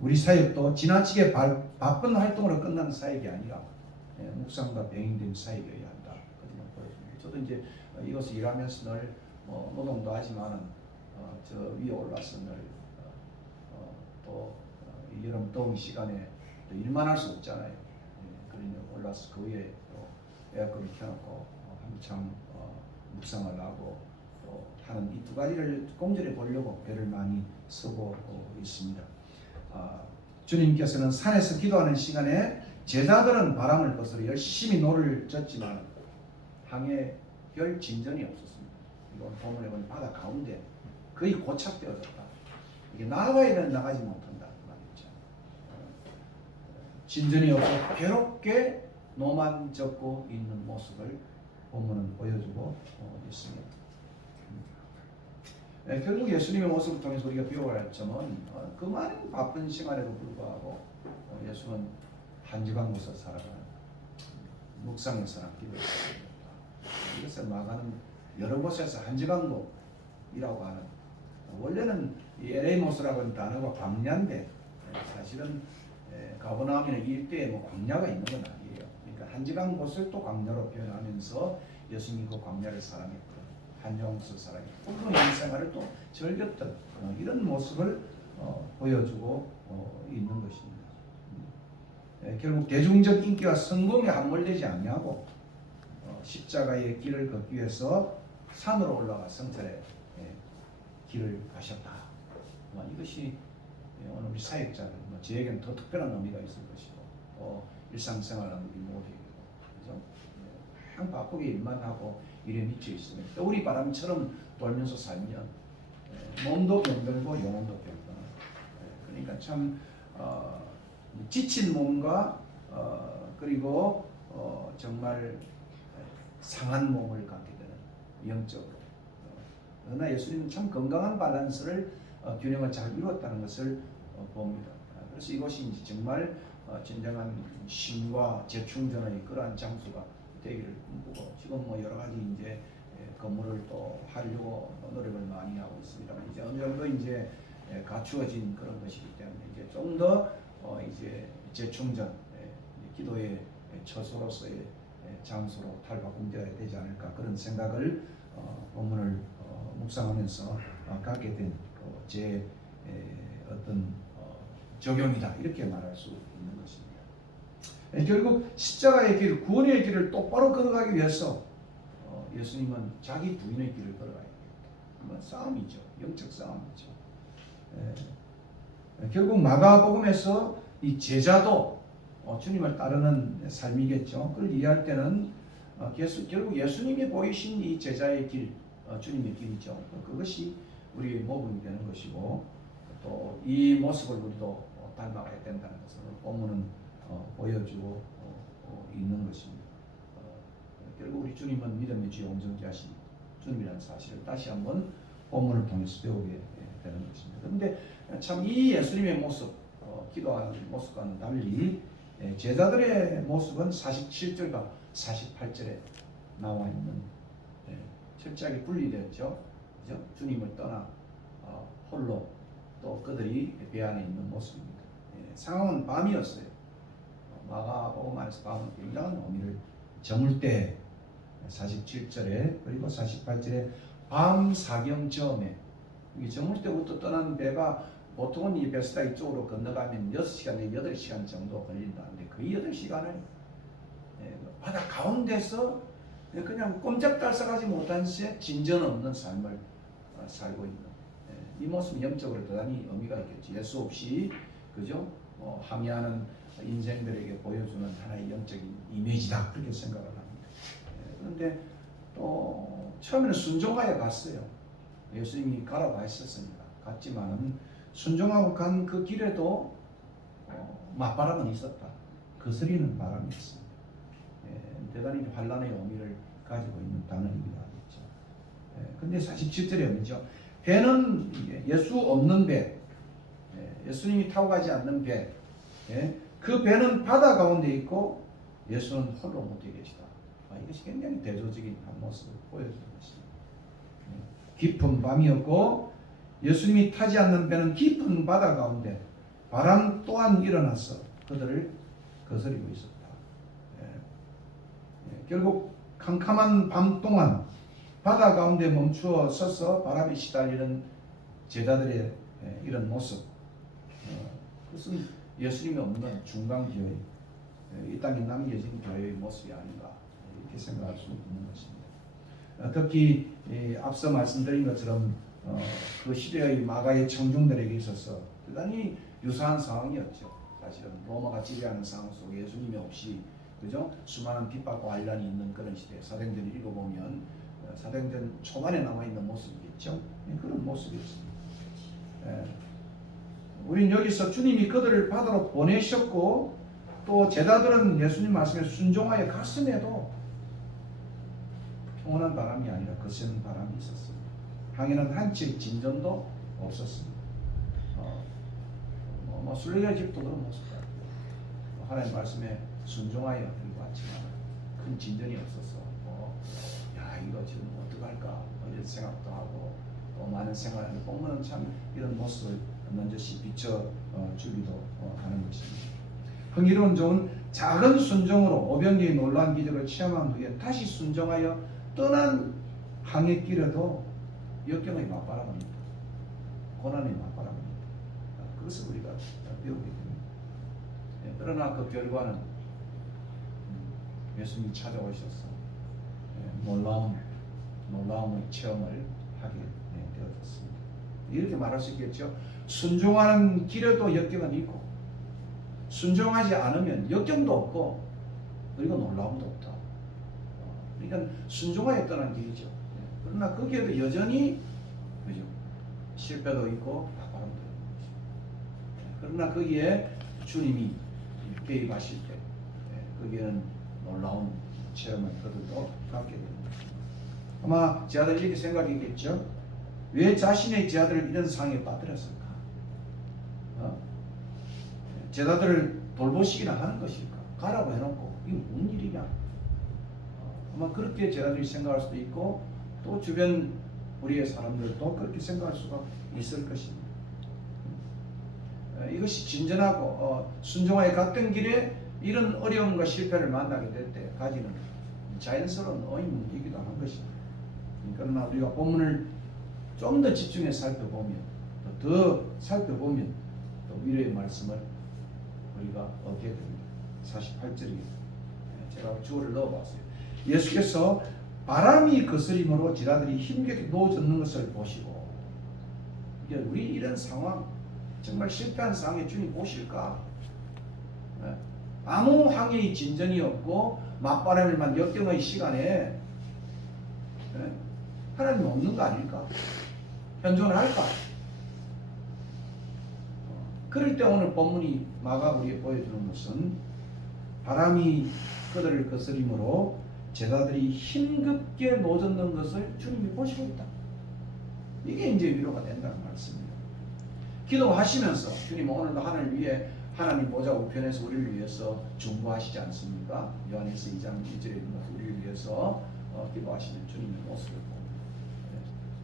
우리 사역도 지나치게 바쁜 활동으로 끝나는 사역이 아니라 묵상과 병행된 사역이어야 한다. 저도 이제 이것을 일하면서 늘 노동도 하지만은 저 위에 올라서 늘 또 여름 더운 시간에 또 일만 할 수 없잖아요. 그러니 올라서 그 위에 또 에어컨을 켜놓고 한참 묵상을 하고 또 하는 이 두 가지를 공전해 보려고 배를 많이 쓰고 있습니다. 주님께서는 산에서 기도하는 시간에 제자들은 바람을 거스러 열심히 노를 젓지만 항해 별 진전이 없었습니다. 이건 본문에 보면 바다 가운데 거의 고착되어졌다. 이게 나가야 되는 나가지 못한다 말이죠. 진전이 없고 괴롭게 노만 젓고 있는 모습을 본문은 보여주고 있습니다. 결국 예수님의 모습을 통해서 우리가 배워야 할 점은 그 많은 바쁜 시간에도 불구하고 예수는 한적한 곳에서 살아가는 묵상에서나 기도했습니다. 이것을 막아는 여러 곳에서 한적한 곳이라고 하는 원래는 이 에레이모스라고 하는 단어가 광야인데 사실은 가버나움이나 일대에 뭐 광야가 있는 건 아니에요. 그러니까 한적한 곳을 또 광야로 표현하면서 예수님이 그 광야를 사랑했고 한적한 곳을 사랑했고 또 인생활을 또 즐겼던 이런 모습을 보여주고 있는 것입니다. 결국 대중적 인기와 성공에 함몰되지 않냐고 십자가의 길을 걷기 위해서 산으로 올라가 성찰의 길을 가셨다. 이것이 오늘 우리 사역자들 저에게는 더 특별한 의미가 있을 것이고 또 일상생활하는 우리 모두에게도 그죠? 항상 바쁘게 일만 하고 일에 미쳐 있으면 겨울이 바람처럼 돌면서 살면 몸도 병들고 영혼도 병드는 그러니까 참 지친 몸과 그리고 정말 상한 몸을 갖게 되는 영적으로 그러나 예수님은 참 건강한 밸런스를 균형을 잘 이루었다는 것을 봅니다. 그래서 이것이 이제 정말 진정한 쉼과 재충전의 그러한 장소가 되기를 꿈꾸고 지금 뭐 여러 가지 이제 건물을 또 하려고 노력을 많이 하고 있습니다만 이제 어느 정도 이제 갖추어진 그런 것이기 때문에 이제 좀 더 이제 재충전, 기도의 처소로서의 장소로 탈바꿈되어야 되지 않을까 그런 생각을 본문을 묵상하면서 갖게 된 제 어떤 적용이다 이렇게 말할 수 있는 것입니다. 결국 십자가의 길, 구원의 길을 똑바로 걸어가기 위해서 예수님은 자기 부인의 길을 걸어가야 됩니다. 싸움이죠. 영적 싸움이죠. 결국 마가복음에서 이 제자도 주님을 따르는 삶이겠죠. 그걸 이해할 때는 결국 예수님이 보이신 이 제자의 길, 주님의 길이죠. 그것이 우리의 모범이 되는 것이고 또 이 모습을 우리도 닮아가야 된다는 것을 본문은 보여주고 있는 것입니다. 결국 우리 주님은 믿음의 주요 온전자신 주님이라는 사실을 다시 한번 본문을 통해서 배우게 되는 것입니다. 그런데 참 이 예수님의 모습, 기도하는 모습과는 달리 제자들의 모습은 47절과 48절에 나와 있는 철저하게 분리되었죠. 그죠? 주님을 떠나 홀로 또 그들이 배 안에 있는 모습입니다. 상황은 밤이었어요. 마가복음 안에서 밤은 굉장한 의미를 저물 때 47절에 그리고 48절에 밤 사경점에 이 저물 때부터 떠난 배가 보통은 이 베스다 이쪽으로 건너가면 6시간, 8시간 정도 걸린다는데 그 8시간을 바다 가운데서 그냥 꼼짝달싹하지 못한 채 진전 없는 삶을 살고 있는 이 모습은 영적으로 대단히 의미가 있겠죠. 예수 없이 그죠? 항해하는 인생들에게 보여주는 하나의 영적인 이미지다 그렇게 생각을 합니다. 그런데 또 처음에는 순종하여 갔어요. 예수님이 가라고 하셨습니다. 갔지만은 순종하고 간 그 길에도 맞바람은 있었다. 거스리는 바람이 있습니다. 대단히 환란의 의미를 가지고 있는 단어이기도 하겠죠. 근데 47절에 뭐죠? 배는 예수 없는 배, 예수님이 타고 가지 않는 배, 그 배는 바다 가운데 있고 예수는 홀로 못해 계시다. 이것이 굉장히 대조적인 한 모습을 보여주는 것입니다. 깊은 밤이었고 예수님이 타지 않는 배는 깊은 바다 가운데 바람 또한 일어나서 그들을 거스리고 있었다. 결국 캄캄한 밤 동안 바다 가운데 멈추어 서서 바람에 시달리는 제자들의 이런 모습, 그것은 예수님이 없는 중간교회, 이 땅에 남겨진 교회의 모습이 아닌가 이렇게 생각할 수 있는 것입니다. 특히 앞서 말씀드린 것처럼 그 시대의 마가의 청중들에게 있어서 대단히 유사한 상황이었죠. 사실은 로마가 지배하는 상황 속에 예수님이 없이 그죠? 수많은 핍박과 환란이 있는 그런 시대. 사도행전을 읽어보면 사도행전 초반에 남아있는 모습이겠죠. 그런 모습이었습니다. 우린 여기서 주님이 그들을 바다로 보내셨고 또 제자들은 예수님 말씀에 순종하여 갔음에도 평온한 바람이 아니라 거센 바람이 있었습니다. 항해는 한치의 진전도 없었습니다. 순례자 집도 그런 모습 같아요. 하나님 말씀에 순종하여 들고 왔지만 큰 진전이 없어서 이거 지금 어떡할까 이런 생각도 하고 또 많은 생활하는 공무는 참 이런 모습을 넌저시 비춰주기도 하는 것입니다. 흥미로운 점은 작은 순종으로 오병이의 놀라운 기적을 체험한 후에 다시 순종하여 떠난 항해길에도 역경의 맞바람은 고난의 맞바람은 그것을 우리가 배우게 됩니다. 그러나 그 결과는 예수님이 찾아오셔서 놀라움의 체험을 하게 되어졌습니다. 이렇게 말할 수 있겠죠. 순종하는 길에도 역경은 있고 순종하지 않으면 역경도 없고 그리고 놀라움도 없다. 그러니까 순종하여 떠난 길이죠. 그러나 거기에도 여전히 그죠? 실패도 있고 바람도 있고 그러나 거기에 주님이 개입하실 때 거기에는 놀라운 체험을 그들도 갖게 됩니다. 아마 제자들 이렇게 생각했겠죠. 왜 자신의 제자들을 이런 상황에 빠뜨렸을까? 제자들을 돌보시기나 하는 것일까? 가라고 해놓고 이게 뭔 일이냐? 아마 그렇게 제자들이 생각할 수도 있고 또 주변 우리의 사람들도 그렇게 생각할 수가 있을 것입니다. 이것이 진전하고 순종하여 갔던 길에 이런 어려움과 실패를 만나게 될 때 가지는 자연스러운 의문이기도 한 것입니다. 그러나 우리가 본문을 좀 더 집중해서 살펴보면 더 살펴보면 또 위로의 말씀을 우리가 얻게 됩니다. 48절이 제가 주어를 넣어봤어요. 예수께서 바람이 거스림으로 제자들이 힘겹게 놓아졌는 것을 보시고 우리 이런 상황 정말 실패한 상황에 주님 보실까? 아무 항해의 진전이 없고 맞바람일만 역경의 시간에 하나님 없는 거 아닐까? 현존할까? 그럴 때 오늘 본문이 마가 우리에 보여주는 것은 바람이 그들을 거스림으로 제자들이 힘겹게 놓아졌는 것을 주님이 보시고 있다. 이게 이제 위로가 된다는 말씀입니다. 기도하시면서 주님 오늘도 하늘 위에 하나님 보좌 우편에서 우리를 위해서 중보하시지 않습니까? 요한일서 2장 1절에 있는 것을 우리를 위해서 기도하시는 주님의 모습을 봅니다.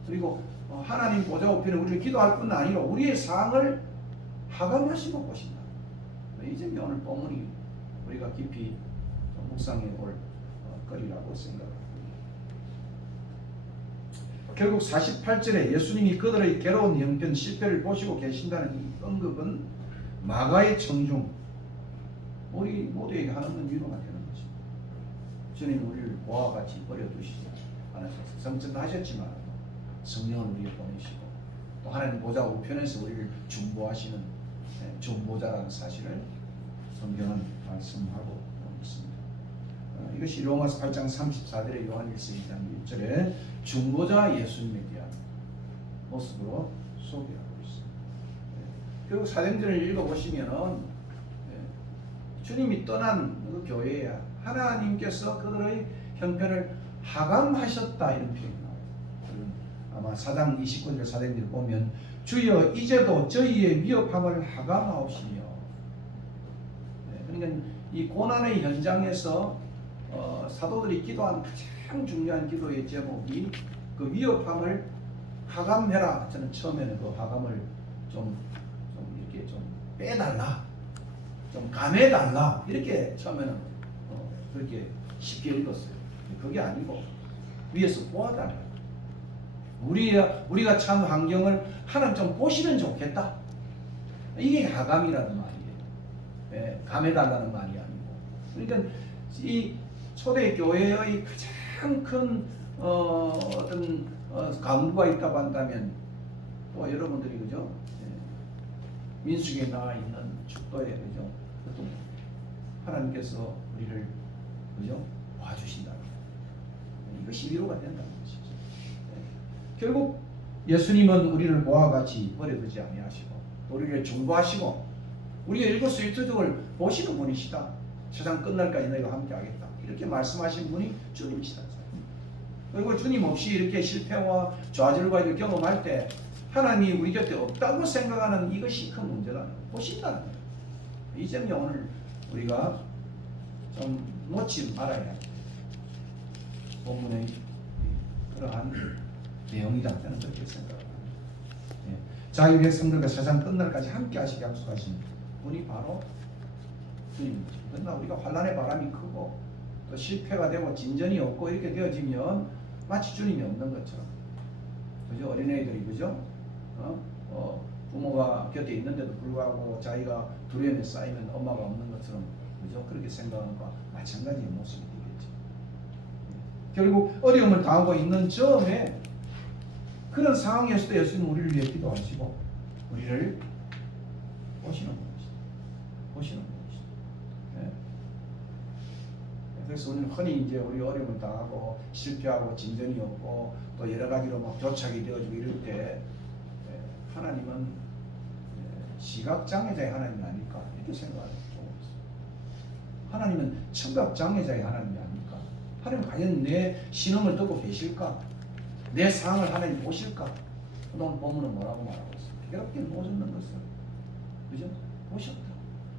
그리고 하나님 보좌 우편에 우리를 기도할 뿐 아니라 우리의 상을 하감하시고 보신다. 이 점이 오늘 본문이 우리가 깊이 묵상해 볼 거리라고 생각합니다. 결국 48절에 예수님이 그들의 괴로운 형편 실패를 보시고 계신다는 이 언급은 마가의 청중 우리 모두에게 하나는 위로가 되는 것입니다. 주님 우리를 보아 같이 버려두시지 않으셔서 성천하셨지만 성령을 우리에 보내시고 또 하나님 보좌 우편에서 우리를 중보하시는 중보자라는 사실을 성경은 말씀하고 있습니다. 이것이 로마서 8장 34절에 요한일서 2장 1절에 중보자 예수님에 대한 모습으로 소개하고 있습니다. 결국 사도행전을 읽어보시면은 주님이 떠난 그 교회에 하나님께서 그들의 형편을 하감하셨다 이런 표현이 나와요. 아마 4장 29절 사도행전을 보면 주여 이제도 저희의 위협함을 하감하옵시며 그러니까 이 고난의 현장에서 사도들이 기도한 가장 중요한 기도의 제목이 그 위협함을 하감해라. 저는 처음에는 그 하감을 좀 이렇게 좀 빼달라, 좀 감해달라 이렇게 처음에는 그렇게 쉽게 읽었어요. 그게 아니고 위에서 보아달라. 우리가 처한 환경을 하나님 좀 보시면 좋겠다. 이게 하감이라는 말이에요. 감해달라는 말이 아니고. 그러니까 이 초대교회의 가장 큰 어떤 강구가 있다고 한다면 또 여러분들이 그죠? 민수기에 나와 있는 축도에 그죠? 하나님께서 우리를 그죠? 봐주신다. 이것이 위로가 된다는 것이죠. 결국 예수님은 우리를 보아 같이 버려두지 아니하시고 우리를 중보하시고 우리의 일거수일투족을 보시는 분이시다. 세상 끝날까지 너희와 함께하겠다. 이렇게 말씀하신 분이 주님이시다. 그리고 주님 없이 이렇게 실패와 좌절과 이렇게 경험할 때 하나님이 우리 곁에 없다고 생각하는 이것이 큰 문제라는 거예요. 보신다는 거예요. 이 점이 오늘 우리가 좀 놓지 말아야 해요. 본문의 그러한 내용이다. 저는 그렇게 생각합니다. 자기 백성들과 세상 끝날까지 함께 하시게 약속하신 분이 바로 주님입니다. 그러나 우리가 환난의 바람이 크고 또 실패가 되고 진전이 없고 이렇게 되어지면 마치 주님이 없는 것처럼, 그죠? 어린애들이 그죠? 부모가 곁에 있는데도 불구하고 자기가 두려움에 쌓이면 엄마가 없는 것처럼, 그죠? 그렇게 생각하는 것과 마찬가지의 모습이 되겠죠. 결국 어려움을 당하고 있는 점에 그런 상황에서도 예수님은 우리를 위해 기도하시고 우리를 보시는 분이시다. 보시는 분이시다. 네. 그래서 우리는 흔히 이제 우리 어려움을 당하고 실패하고 진전이 없고 또 여러 가지로 막 교착이 되어지고 이럴 때 하나님은 시각장애자의 하나님이 아닐까 이렇게 생각하고 있습니다. 하나님은 청각장애자의 하나님이 아닐까. 하나님 과연 내 신음을 듣고 계실까? 내 상황을 하나님 보실까? 오늘 본문은 뭐라고 말하고 있습니다. 괴롭게 모셨는 것을, 그죠? 보셨다.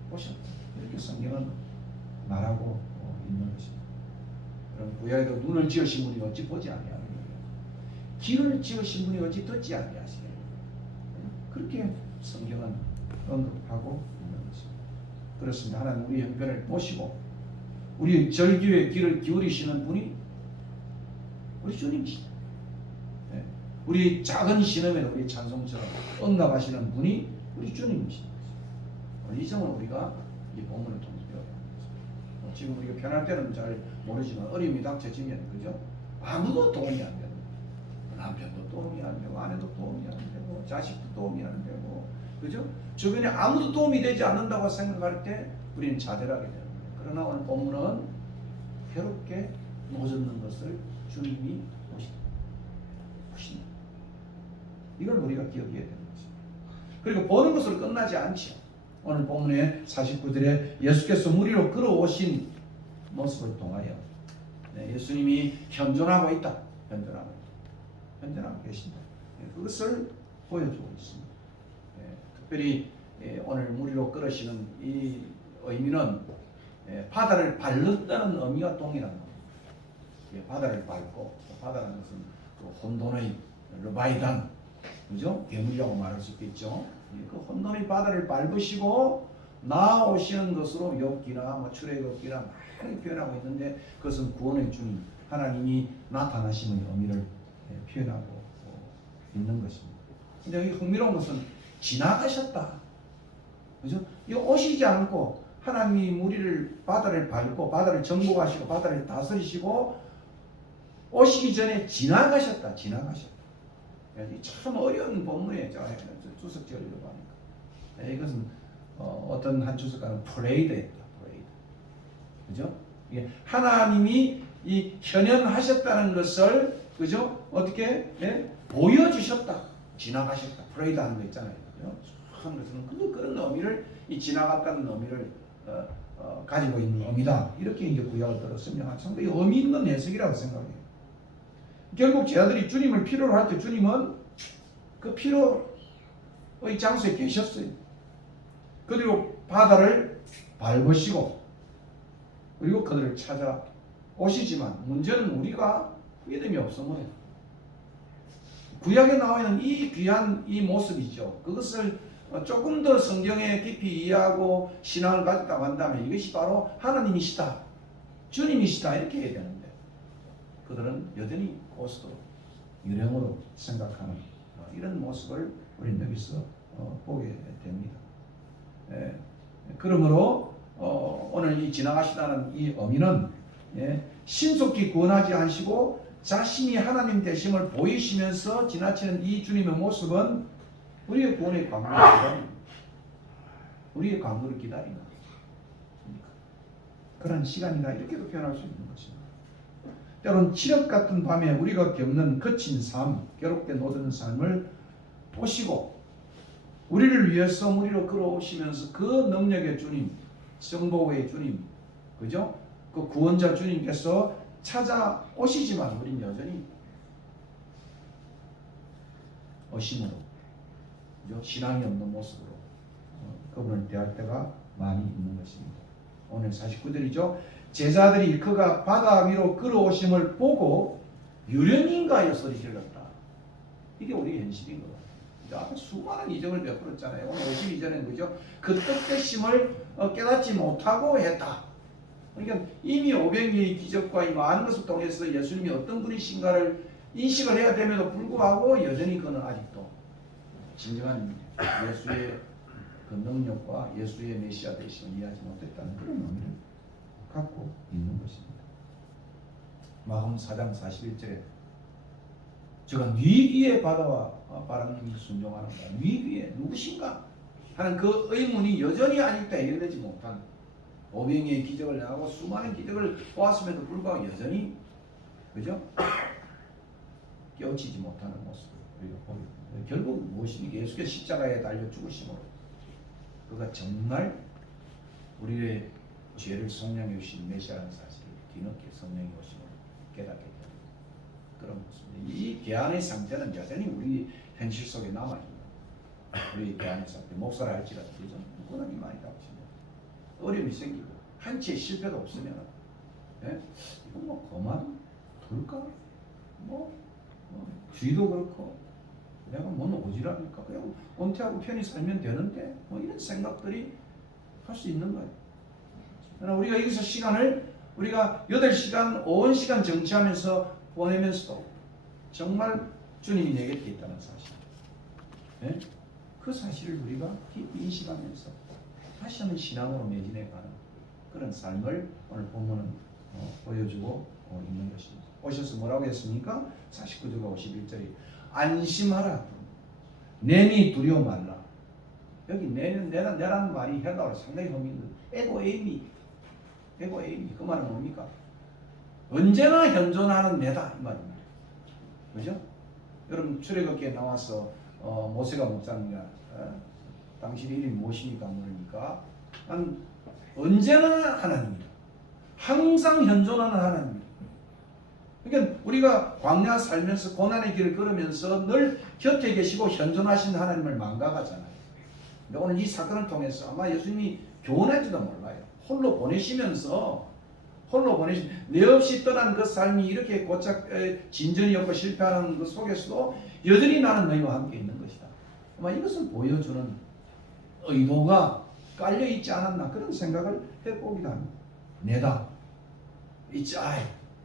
보셨다. 이렇게 성경은 말하고 있는 것입니다. 그럼 구약에도 눈을 지으신 분이 어찌 보지 아니하느냐? 귀를 지으신 분이 어찌 듣지 아니하시느냐? 그렇게 성경은 언급하고 있는 것입니다. 그렇습니다. 하나님 우리 형편을 보시고 우리 절기에 귀를 기울이시는 분이 우리 주님이시다. 우리 작은 신음에도 우리 찬송처럼 응답하시는 분이 우리 주님이십니다. 이 점을 우리가 이 본문을 통해서 배워야 합니다. 지금 우리가 편할 때는 잘 모르지만 어려움이 닥쳐지면 그죠? 아무도 도움이 안 되는, 남편도 도움이 안 되고 아내도 도움이 안 되고 자식도 도움이 안 되고 그죠? 주변에 아무도 도움이 되지 않는다고 생각할 때 우리는 자결하게 되는 거예요. 그러나 오늘 본문은 괴롭게 모젓는 것을 주님이 보신다. 이걸 우리가 기억해야 되는 거죠. 그리고 보는 것으로 끝나지 않죠. 오늘 본문에 49절에 예수께서 무리로 끌어오신 모습을 통하여 예수님이 현존하고 있다. 현존하고 계신다. 그것을 보여주고 있습니다. 특별히 오늘 무리로 끌으시는 이 의미는 바다를 밟는다는 의미가 동일한 겁니다. 바다를 밟고, 바다라는 것은 그 혼돈의 르바이단, 그죠? 괴물이라고 말할 수 있겠죠. 그 혼돈의 바다를 밟으시고 나오시는 것으로 욥기나 뭐 출애굽기나 많이 표현하고 있는데 그것은 구원의 주님 하나님이 나타나시는 의미를 표현하고 있는 것입니다. 근데 여기 흥미로운 것은 지나가셨다. 그죠? 이 오시지 않고 하나님이 우리를 바다를 밟고 바다를 정복하시고 바다를 다스리시고 오시기 전에 지나가셨다. 참 어려운 본문에 주석 지으려고 하니까. 이것은 어떤 한 주석가는 프레이드했다. 그죠? 하나님이 이 현현하셨다는 것을 그죠? 어떻게 보여주셨다. 지나가셨다. 프레이드 하는 거 있잖아요. 그죠? 하는 것은 그런 의미를 이 지나갔다는 의미를 가지고 있는 의미다. 이렇게 이제 구약을 들었으면 상당히 의미 있는 해석이라고 생각해요. 결국 제자들이 주님을 필요로 할 때 주님은 그 필요의 장소에 계셨어요. 그리고 바다를 밟으시고 그리고 그들을 찾아오시지만 문제는 우리가 믿음이 없으면 구약에 나와 있는 이 귀한 이 모습이죠. 그것을 조금 더 성경에 깊이 이해하고 신앙을 가졌다고 한다면 이것이 바로 하나님이시다, 주님이시다 이렇게 해야 되는데 그들은 여전히 고스톱, 유령으로 생각하는 이런 모습을 우리는 여기서 보게 됩니다. 그러므로 오늘 이 지나가시다는 이 의미는 신속히 구원하지 않으시고 자신이 하나님 되심을 보이시면서 지나치는 이 주님의 모습은 우리의 구원의 광고를 기다립니다. 우리의 광고를 기다립니다. 그런 시간이다 이렇게도 표현할 수 있는 것입니다. 때론 칠흑 같은 밤에 우리가 겪는 거친 삶, 괴롭게 노드는 삶을 보시고 우리를 위해서 우리로 끌어오시면서 그 능력의 주님, 성보의 주님, 그죠? 그 구원자 주님께서 찾아오시지만 우리는 여전히 의심으로, 그죠? 신앙이 없는 모습으로 그분을 대할 때가 많이 있는 것입니다. 오늘 49절이죠. 제자들이 그가 바다 위로 끌어오심을 보고 유령인가요 소리 질렀다. 이게 우리 현실인 거다. 앞에 수많은 이적을 베풀었잖아요. 오늘 52절에는 그죠? 그 뜻되심을 깨닫지 못하고 했다. 그러니까 이미 500리의 기적과 이 많은 것을 통해서 예수님이 어떤 분이신가를 인식을 해야 됨에도 불구하고 여전히 그는 아직도 진정한 예수의 그 능력과 예수의 메시아 되심을 이해하지 못했다는 그런 의미를 갖고 있는 것입니다. 마음 4장 41절에 저가 네 위에 바다와 바람이 순종하는가, 네 위에 누구신가 하는 그 의문이 여전히 아직도 해결되지 못한 500의 기적을 하고 수많은 기적을 보았음에도 불구하고 여전히 그죠? 깨우치지 못하는 모습을 우리가 보게 됩니다. 결국 무엇입니까? 예수께서 십자가에 달려 죽으심으로 그가 정말 우리의 죄를 속량해 주신 메시아라는 사실을 뒤늦게 성령이 오심으로 깨닫게 됩니다. 그런 모습입니다. 이 개안의 상태는 여전히 우리 현실 속에 남아있습니다. 우리 개안의 상태, 목사를 할지라도 그죠? 고난이 많이 닥칩니다. 어려움이 생기고 한치의 실패도 없으면 이건 뭐 거만 둘까? 주의도 그렇고 내가 뭔 오지랖일까? 그냥 은퇴하고 편히 살면 되는데 이런 생각들이 할 수 있는 거예요. 그러나 우리가 여기서 시간을 우리가 8시간, 5시간 정치하면서 보내면서도 정말 주님이 내 곁에 있다는 사실, 그 사실을 우리가 깊이 인식하면서 다시 한번 신앙으로 매진해가는 그런 삶을 오늘 본문은 보여주고 있는 것입니다. 오셔서 뭐라고 했습니까? 49절과 51절이 안심하라, 내니 두려워 말라. 여기 내라는 말이 헬라어로 상당히 흥미있는 에고에이미 그 말은 뭡니까? 언제나 현존하는 내다 이 말입니다. 그죠? 여러분 출애굽기에 나와서 모세가 묻자니까 당신 이름이 무엇입니까? 물으니까 난 언제나 하나님이다. 항상 현존하는 하나님이다. 그러니까 우리가 광야 살면서 고난의 길을 걸으면서 늘 곁에 계시고 현존하신 하나님을 망각하잖아요. 근데 오늘 이 사건을 통해서 아마 예수님이 교훈할지도 몰라요. 홀로 보내시면서 내 없이 떠난 그 삶이 이렇게 고작 진전이 없고 실패하는 그 속에서도 여전히 나는 너희와 함께 있는 것이다. 아마 이것을 보여주는 의도가 깔려있지 않았나 그런 생각을 해보기도 합니다. 내다. It's I.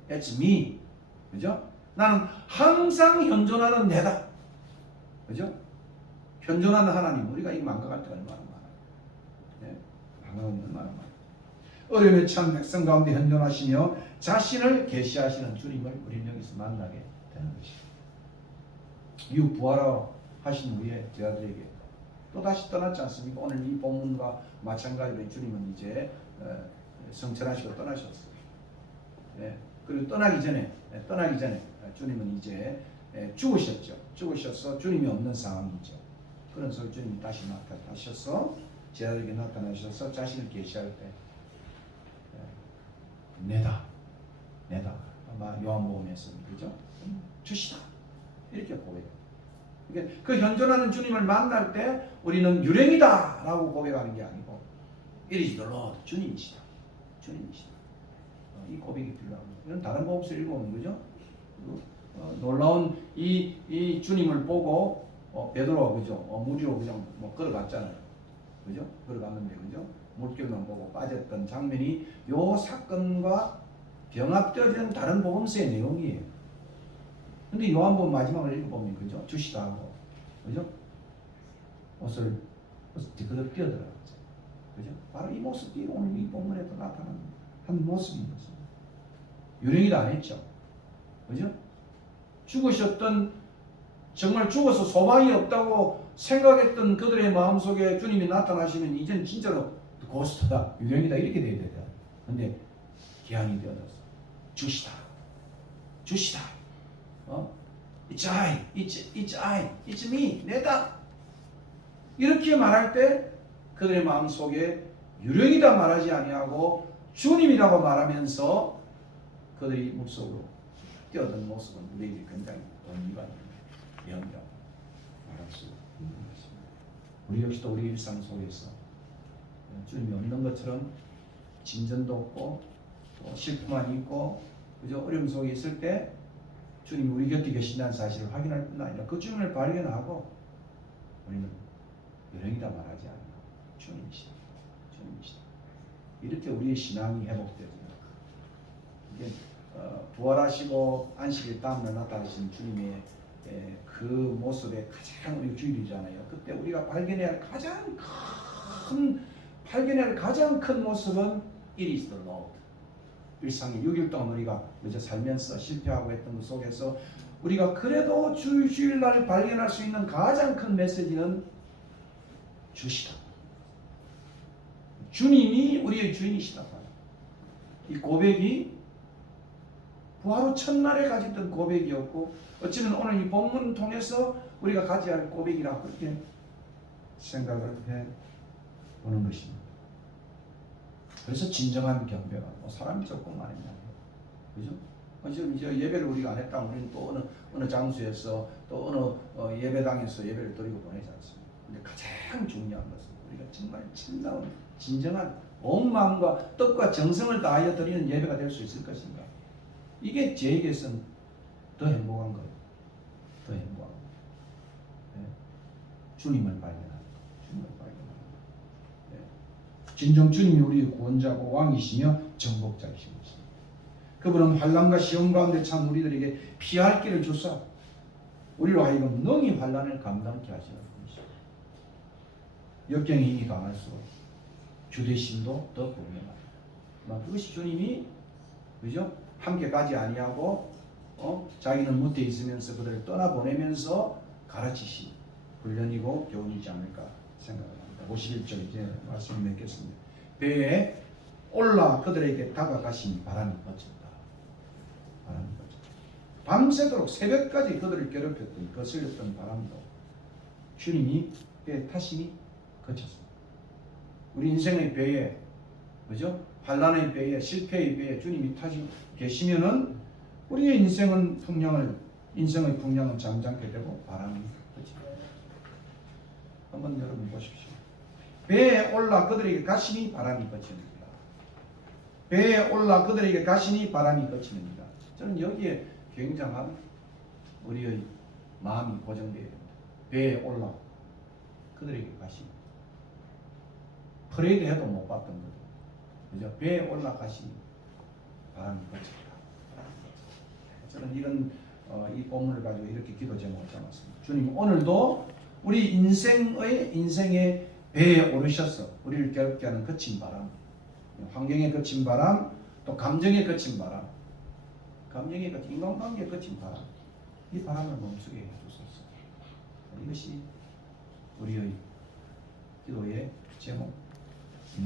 It's me. 그죠? 나는 항상 현존하는 내다. 그죠? 현존하는 하나님, 우리가 이 망각할 때가 얼마나 많아요. 네? 망각은 얼마나 많아요. 어려움에 처한 백성 가운데 현존하시며 자신을 계시하시는 주님을 우리는 여기서 만나게 되는 것입니다. 이후 부활하신 후에 제자들에게 또다시 떠났지 않습니까? 오늘 이 본문과 마찬가지로 주님은 이제 성천하시고 떠나셨어요. 네. 그리고 떠나기 전에 주님은 이제 죽으셨죠. 죽으셔서 주님이 없는 상황이죠. 그런 속에 주님이 다시 나타나셔서 제자들에게 나타나셔서 자신을 계시할 때 내다 아마 요한복음에서 그죠? 주시다 이렇게 고백해요. 그러니까 그 현존하는 주님을 만날 때 우리는 유령이다라고 고백하는 게 아니고 It is the Lord, 주님이시다. 이 고백이 필요합니다. 이건 다른 복음서 읽어보면 그죠? 놀라운 이 주님을 보고 베드로가 그죠? 무리로 그냥 걸어갔잖아요. 그죠? 걸어갔는데 그죠? 물길만 보고 빠졌던 장면이 요 사건과 병합되어지는 다른 복음서의 내용이에요. 근데 요한복음 마지막을 읽어보면 그죠? 주시다 하고 그죠? 옷을 그대로 뛰어들어갔죠. 그죠? 바로 이 모습이 오늘 이 본문에도 나타나는 한 모습인 것입니다. 유령이다 안 했죠. 그죠? 죽으셨던 정말 죽어서 소망이 없다고 생각했던 그들의 마음속에 주님이 나타나시면 이제는 진짜로 고스트다, 유령이다 이렇게 돼야 돼요. 근데 기한이 되어져서 주시다. It's I, it's me, 내다. 이렇게 말할 때 그들의 마음속에 유령이다 말하지 아니하고 주님이라고 말하면서 그들이 물속으로 뛰어든 모습은 우리에게 굉장히 의미가 있는 예언이라고 말할 수 있는 것입니다. 우리 역시도 우리 일상 속에서 주님이 없는 것처럼 진전도 없고 또 실패만 있고 그저 어려움 속에 있을 때 주님이 우리 곁에 계신다는 사실을 확인할 뿐 아니라 그 주님을 발견하고 우리는 유령이다 말하지 않고 주님이시다. 이렇게 우리의 신앙이 회복되어집니다. 이게 부활하시고 안식일 다음날 나타나신 주님의 그 모습의 가장 우리 주일이잖아요. 그때 우리가 발견해야 할 가장 큰 모습은 It is the Lord. 일상의 6일 동안 우리가 그저 살면서 실패하고 했던 것 속에서 우리가 그래도 주일날 발견할 수 있는 가장 큰 메시지는 주시다. 주님이 우리의 주인이시다. 이 고백이 부활 후 첫날에 가졌던 고백이었고 어찌는 오늘 이 본문을 통해서 우리가 가져야 할 고백이라고 그렇게 생각을 해보는 것입니다. 그래서 진정한 경배가 사람이 조금 많으냐, 그죠? 지금 이제 예배를 우리가 안 했다면 우리는 또 어느 장소에서 또 어느 예배당에서 예배를 드리고 보내지 않습니다. 근데 가장 중요한 것은 우리가 정말 참다운 진정한 온 마음과 뜻과 정성을 다하여 드리는 예배가 될 수 있을 것인가? 이게 저에게선 더 행복한 거예요. 더 행복한 거예요. 네. 주님을 발견하는 거예요. 진정 주님이 우리의 구원자고 왕이시며 정복자이신 것입니다. 그분은 환난과 시험 가운데 찬 우리들에게 피할 길을 주사 우리로 하여금 능히 환난을 감당케 하시는 분이십니다. 역경의 힘이 강할수록 주되심도 더 분명합니다. 그것이 주님이 그죠? 함께 가지 아니하고 자기는 무태 있으면서 그들을 떠나보내면서 가르치신 훈련이고 교훈이지 않을까 생각합니다. 51절 이제 말씀을 맺겠습니다. 배에 올라 그들에게 다가가시니 바람이 거쳤다. 밤새도록 새벽까지 그들을 괴롭혔던 거슬렸던 바람도 주님이 배에 타시니 거쳤습니다. 우리 인생의 배에 그죠? 환난의 배에 실패의 배에 주님이 타시고 계시면은 우리의 인생의 풍랑은 잠잠게 되고 바람이 거칩니다. 한번 여러분 보십시오. 배에 올라 그들에게 가시니 바람이 거칩니다. 배에 올라 그들에게 가시니 바람이 거칩니다. 저는 여기에 굉장한 우리의 마음이 고정되어야 됩니다. 배에 올라 그들에게 가시니 프레이드 해도 못 봤던 거죠. 그죠? 배에 올라 가시니 바람이 거칩니다. 저는 이런 이 본문을 가지고 이렇게 기도 제목을 잡았습니다. 주님 오늘도 우리 인생의 배에 오르셔서 우리를 괴롭게 하는 거친 바람, 환경에 거친 바람, 또 감정에 거친 바람, 인간관계에 거친 바람, 이 바람을 멈추게 해주소서. 이것이 우리의 기도의 제목인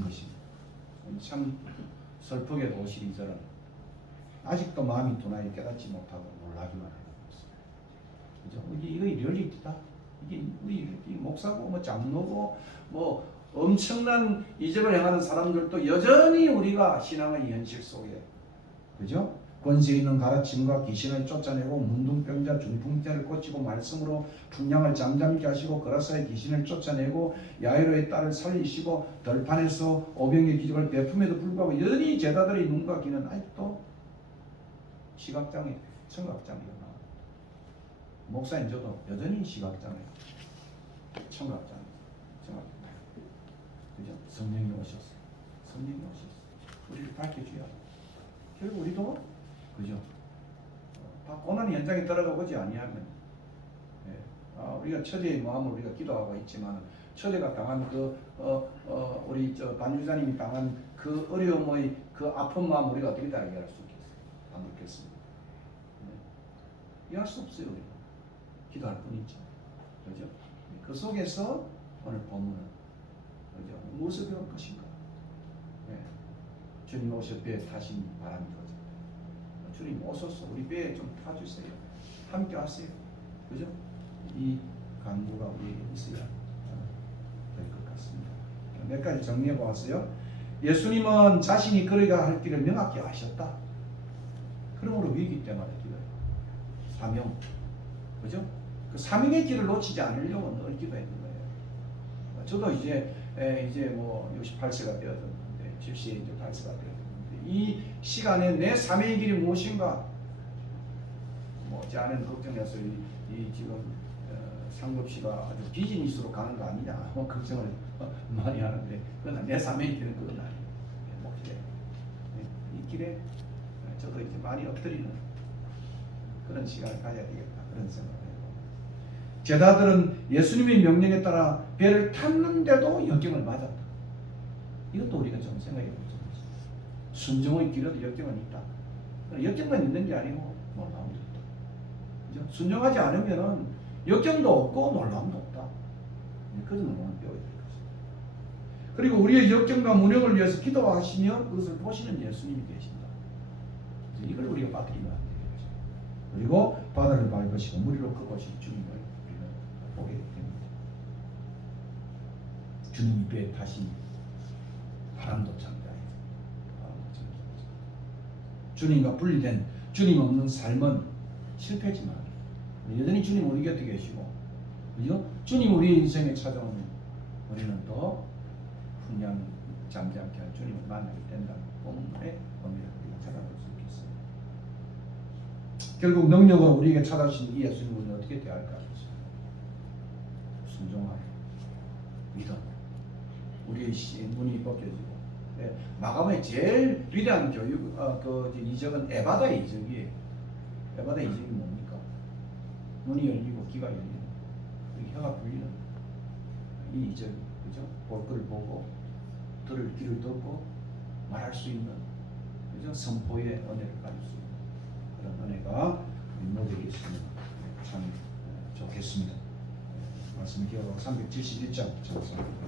것입니다. 참 슬프게도 52절은 아직도 마음이 두나이 깨닫지 못하고 놀라기만 하는 것입니다. 그죠? 이거 리얼리티다. 이게 우리 목사고 뭐 장로고 뭐 엄청난 이적을 행하는 사람들도 여전히 우리가 신앙의 현실 속에, 그죠? 권세 있는 가르침과 귀신을 쫓아내고 문둥병자 중풍자를 고치고 말씀으로 풍량을 잠잠케 하시고 거라사의 귀신을 쫓아내고 야이로의 딸을 살리시고 들판에서 오병의 기적을 베품에도 불구하고 여전히 제자들의 눈과 귀는 아직도 시각장애, 청각장애가 나와. 목사인 저도 여전히 시각장애, 청각장애. 그죠? 성령이 오셨어요. 성령이 오셨어요. 우리를 밝혀줘야 돼. 결국 우리도 그죠? 다 고난 현장에 들어가 보지 아니하면, 우리가 처제의 마음을 우리가 기도하고 있지만 처제가 당한 우리 반주자님이 당한 그 어려움의 그 아픈 마음 우리가 어떻게 다 이해할 수 있겠어요? 안 그렇겠습니다. 이해할 수 없어요. 우리가 기도할 뿐이죠. 그죠? 그 속에서 오늘 본문은 그죠? 무엇을 배울 것인가? 주님 오셔 배에 타신 바람이 거죠. 주님 오소서 우리 배에 좀 타주세요. 함께 하세요. 그죠? 이 간구가 우리에게 있어야 될 것 같습니다. 몇 가지 정리해 보았어요. 예수님은 자신이 걸어야 할 길을 명확히 아셨다. 그러므로 위기 때마다 기도해요. 사명, 그죠? 그 사명의 길을 놓치지 않으려고 늘 기도했는 거예요. 저도 이제 뭐 68세가 되었는데 78세가 되었는데 이 시간에 내 사명의 길이 무엇인가? 뭐 제 아내는 걱정해서 이 지금 상급씨가 아주 비즈니스로 가는 거 아니냐 뭐 걱정을 많이 하는데 그건 내 사명의 길은 그건 아니에요. 목표에 이 길에 저도 이제 많이 엎드리는 그런 시간을 가져야 되겠다 그런 생각을 해요. 제자들은 예수님의 명령에 따라 배를 탔는데도 역경을 맞았다. 이것도 우리가 좀 생각해 보죠. 순종의 길에도 역경은 있다. 역경만 있는 게 아니고 놀라움도 있다. 그죠? 순종하지 않으면은 역경도 없고 놀라움도 없다. 그 점을 오늘 배워야 될 것입니다. 그리고 우리의 역경과 무력을 위해서 기도하시며 그것을 보시는 예수님이 계신다. 이걸 우리가 빠뜨리면 안 되는 거죠. 그리고 바다를 밟으시고 무리로 걷으시는 주님을 우리는 보게 됩니다. 주님이 배에 타시니 바람도 잠자요. 주님과 분리된 주님 없는 삶은 실패지만 여전히 주님 우리 곁에 계시고, 그죠? 주님 우리 인생에 찾아오면 우리는 또 풍량 잠잠케 할 주님을 만나게 된다는 본문의 의미를 우리가 찾아볼 수 있겠습니다. 결국 능력으로 우리에게 찾아오신 이 예수님을 우리는 어떻게 대할까? 순종하여 믿어. 우리의 눈이 벗겨지고. 마감의 제일 위대한 교육, 이적은 에바다의 이적이에요. 에바다의 이적이 뭡니까? 눈이 열리고 귀가 열리는, 혀가 풀리는 이 이적, 그죠? 볼 걸 보고, 들을 귀를 듣고, 말할 수 있는, 그죠? 선포의 은혜를 가질 수 있는 그런 은혜가 우리 모두에게 있으면 참 좋겠습니다. 말씀 기억 371장 찬송합니다.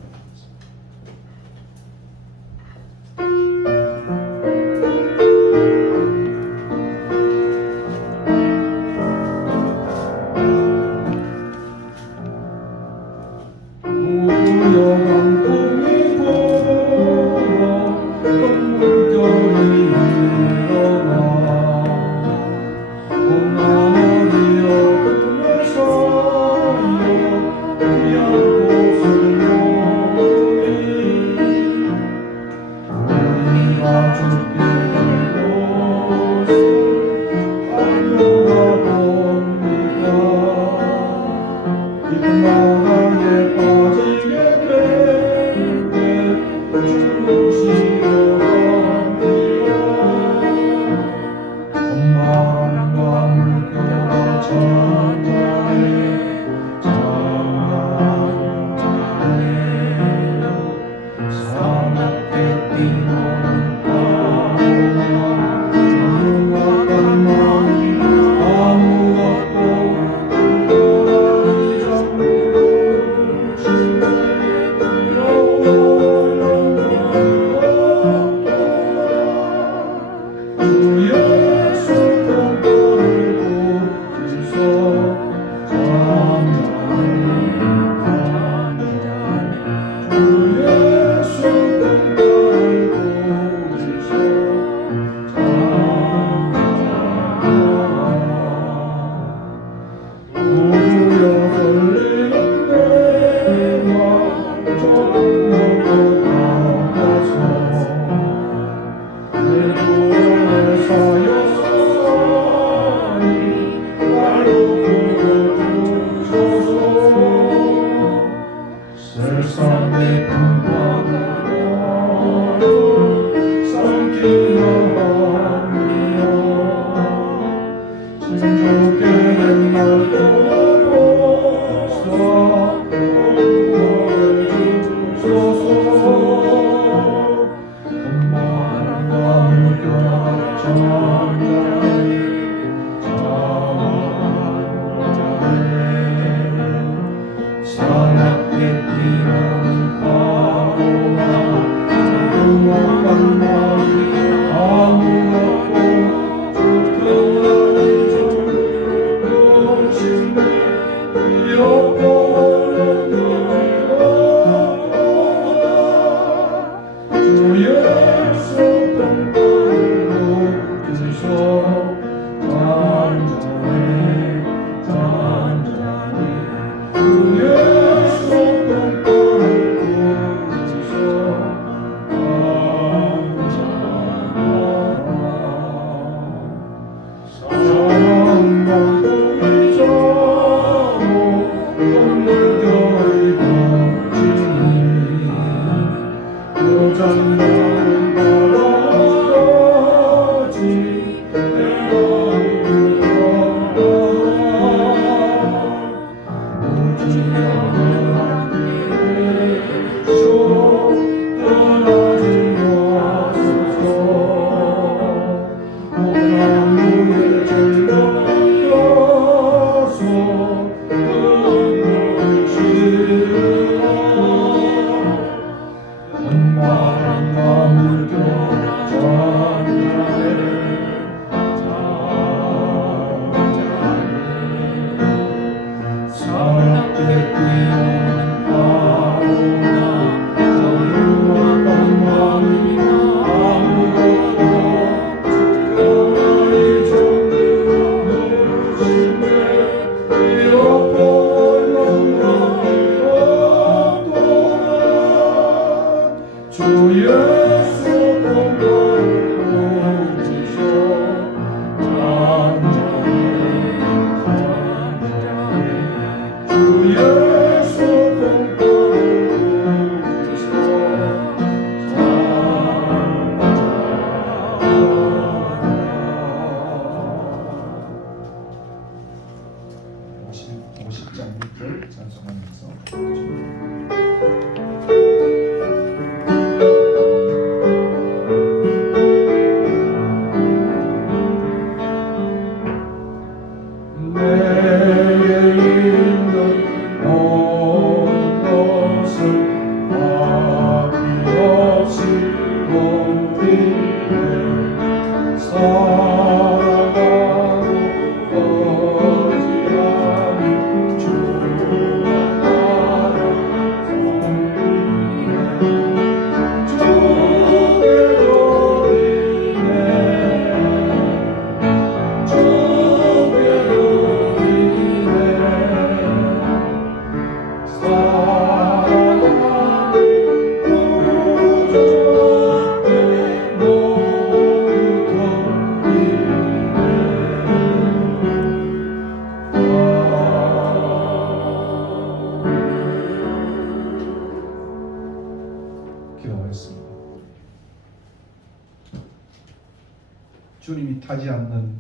타지 않는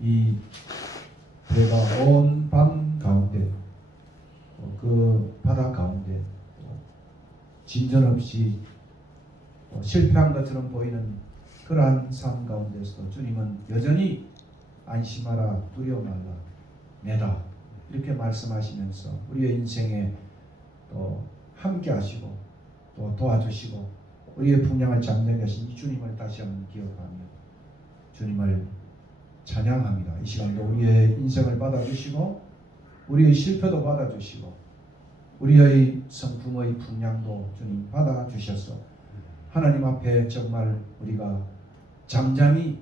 이 배가 온 밤 가운데 그 바다 가운데 진전 없이 실패한 것처럼 보이는 그러한 삶 가운데서도 주님은 여전히 안심하라 두려워 말라 내다 이렇게 말씀하시면서 우리의 인생에 또 함께 하시고 또 도와주시고 우리의 풍랑을 잠재게 하신 이 주님을 다시 한번 기억하며 주님을 찬양합니다. 이 시간도 우리의 인생을 받아주시고 우리의 실패도 받아주시고 우리의 성품의 풍랑도 주님 받아주셔서 하나님 앞에 정말 우리가 잠잠히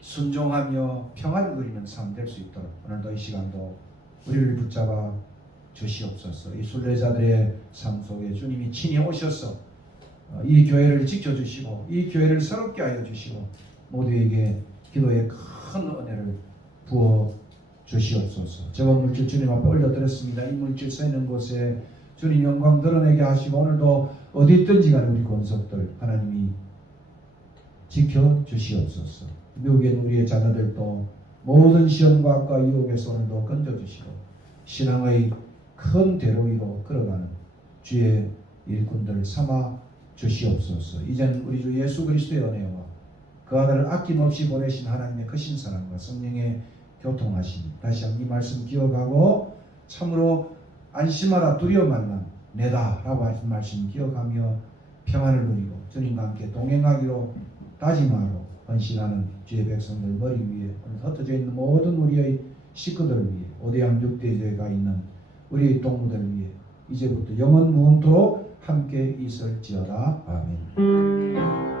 순종하며 평안을 누리는 삶 될 수 있도록 오늘도 이 시간도 우리를 붙잡아 주시옵소서. 이 순례자들의 삶 속에 주님이 친히 오셔서 이 교회를 지켜주시고 이 교회를 새롭게 하여 주시고 모두에게 기도의 큰 은혜를 부어 주시옵소서. 저번 물질 주님 앞에 올려드렸습니다. 이 물질 쓰이는 곳에 주님 영광 드러내게 하시고 오늘도 어디 있든지 간에 우리 권속들 하나님이 지켜주시옵소서. 미국에 있는 우리의 자녀들도 모든 시험과 악과 유혹에서 오늘도 건져주시고 신앙의 큰 대로 위로 걸어가는 주의 일꾼들 삼아 주시옵소서. 이제는 우리 주 예수 그리스도의 은혜와 그 아들을 아낌없이 보내신 하나님의 크신 사랑과 성령의 교통하심 다시 한번 이 말씀 기억하고 참으로 안심하라 두려워 말라 내다 라고 하신 말씀 기억하며 평안을 누리고 주님과 함께 동행하기로 다짐하고 헌신하는 주의 백성들 머리 위에 오늘 흩어져 있는 모든 우리의 식구들 위에 오대양 6대제가 있는 우리의 동무들 위에 이제부터 영원 무궁토록 함께 있을지어다. 아멘.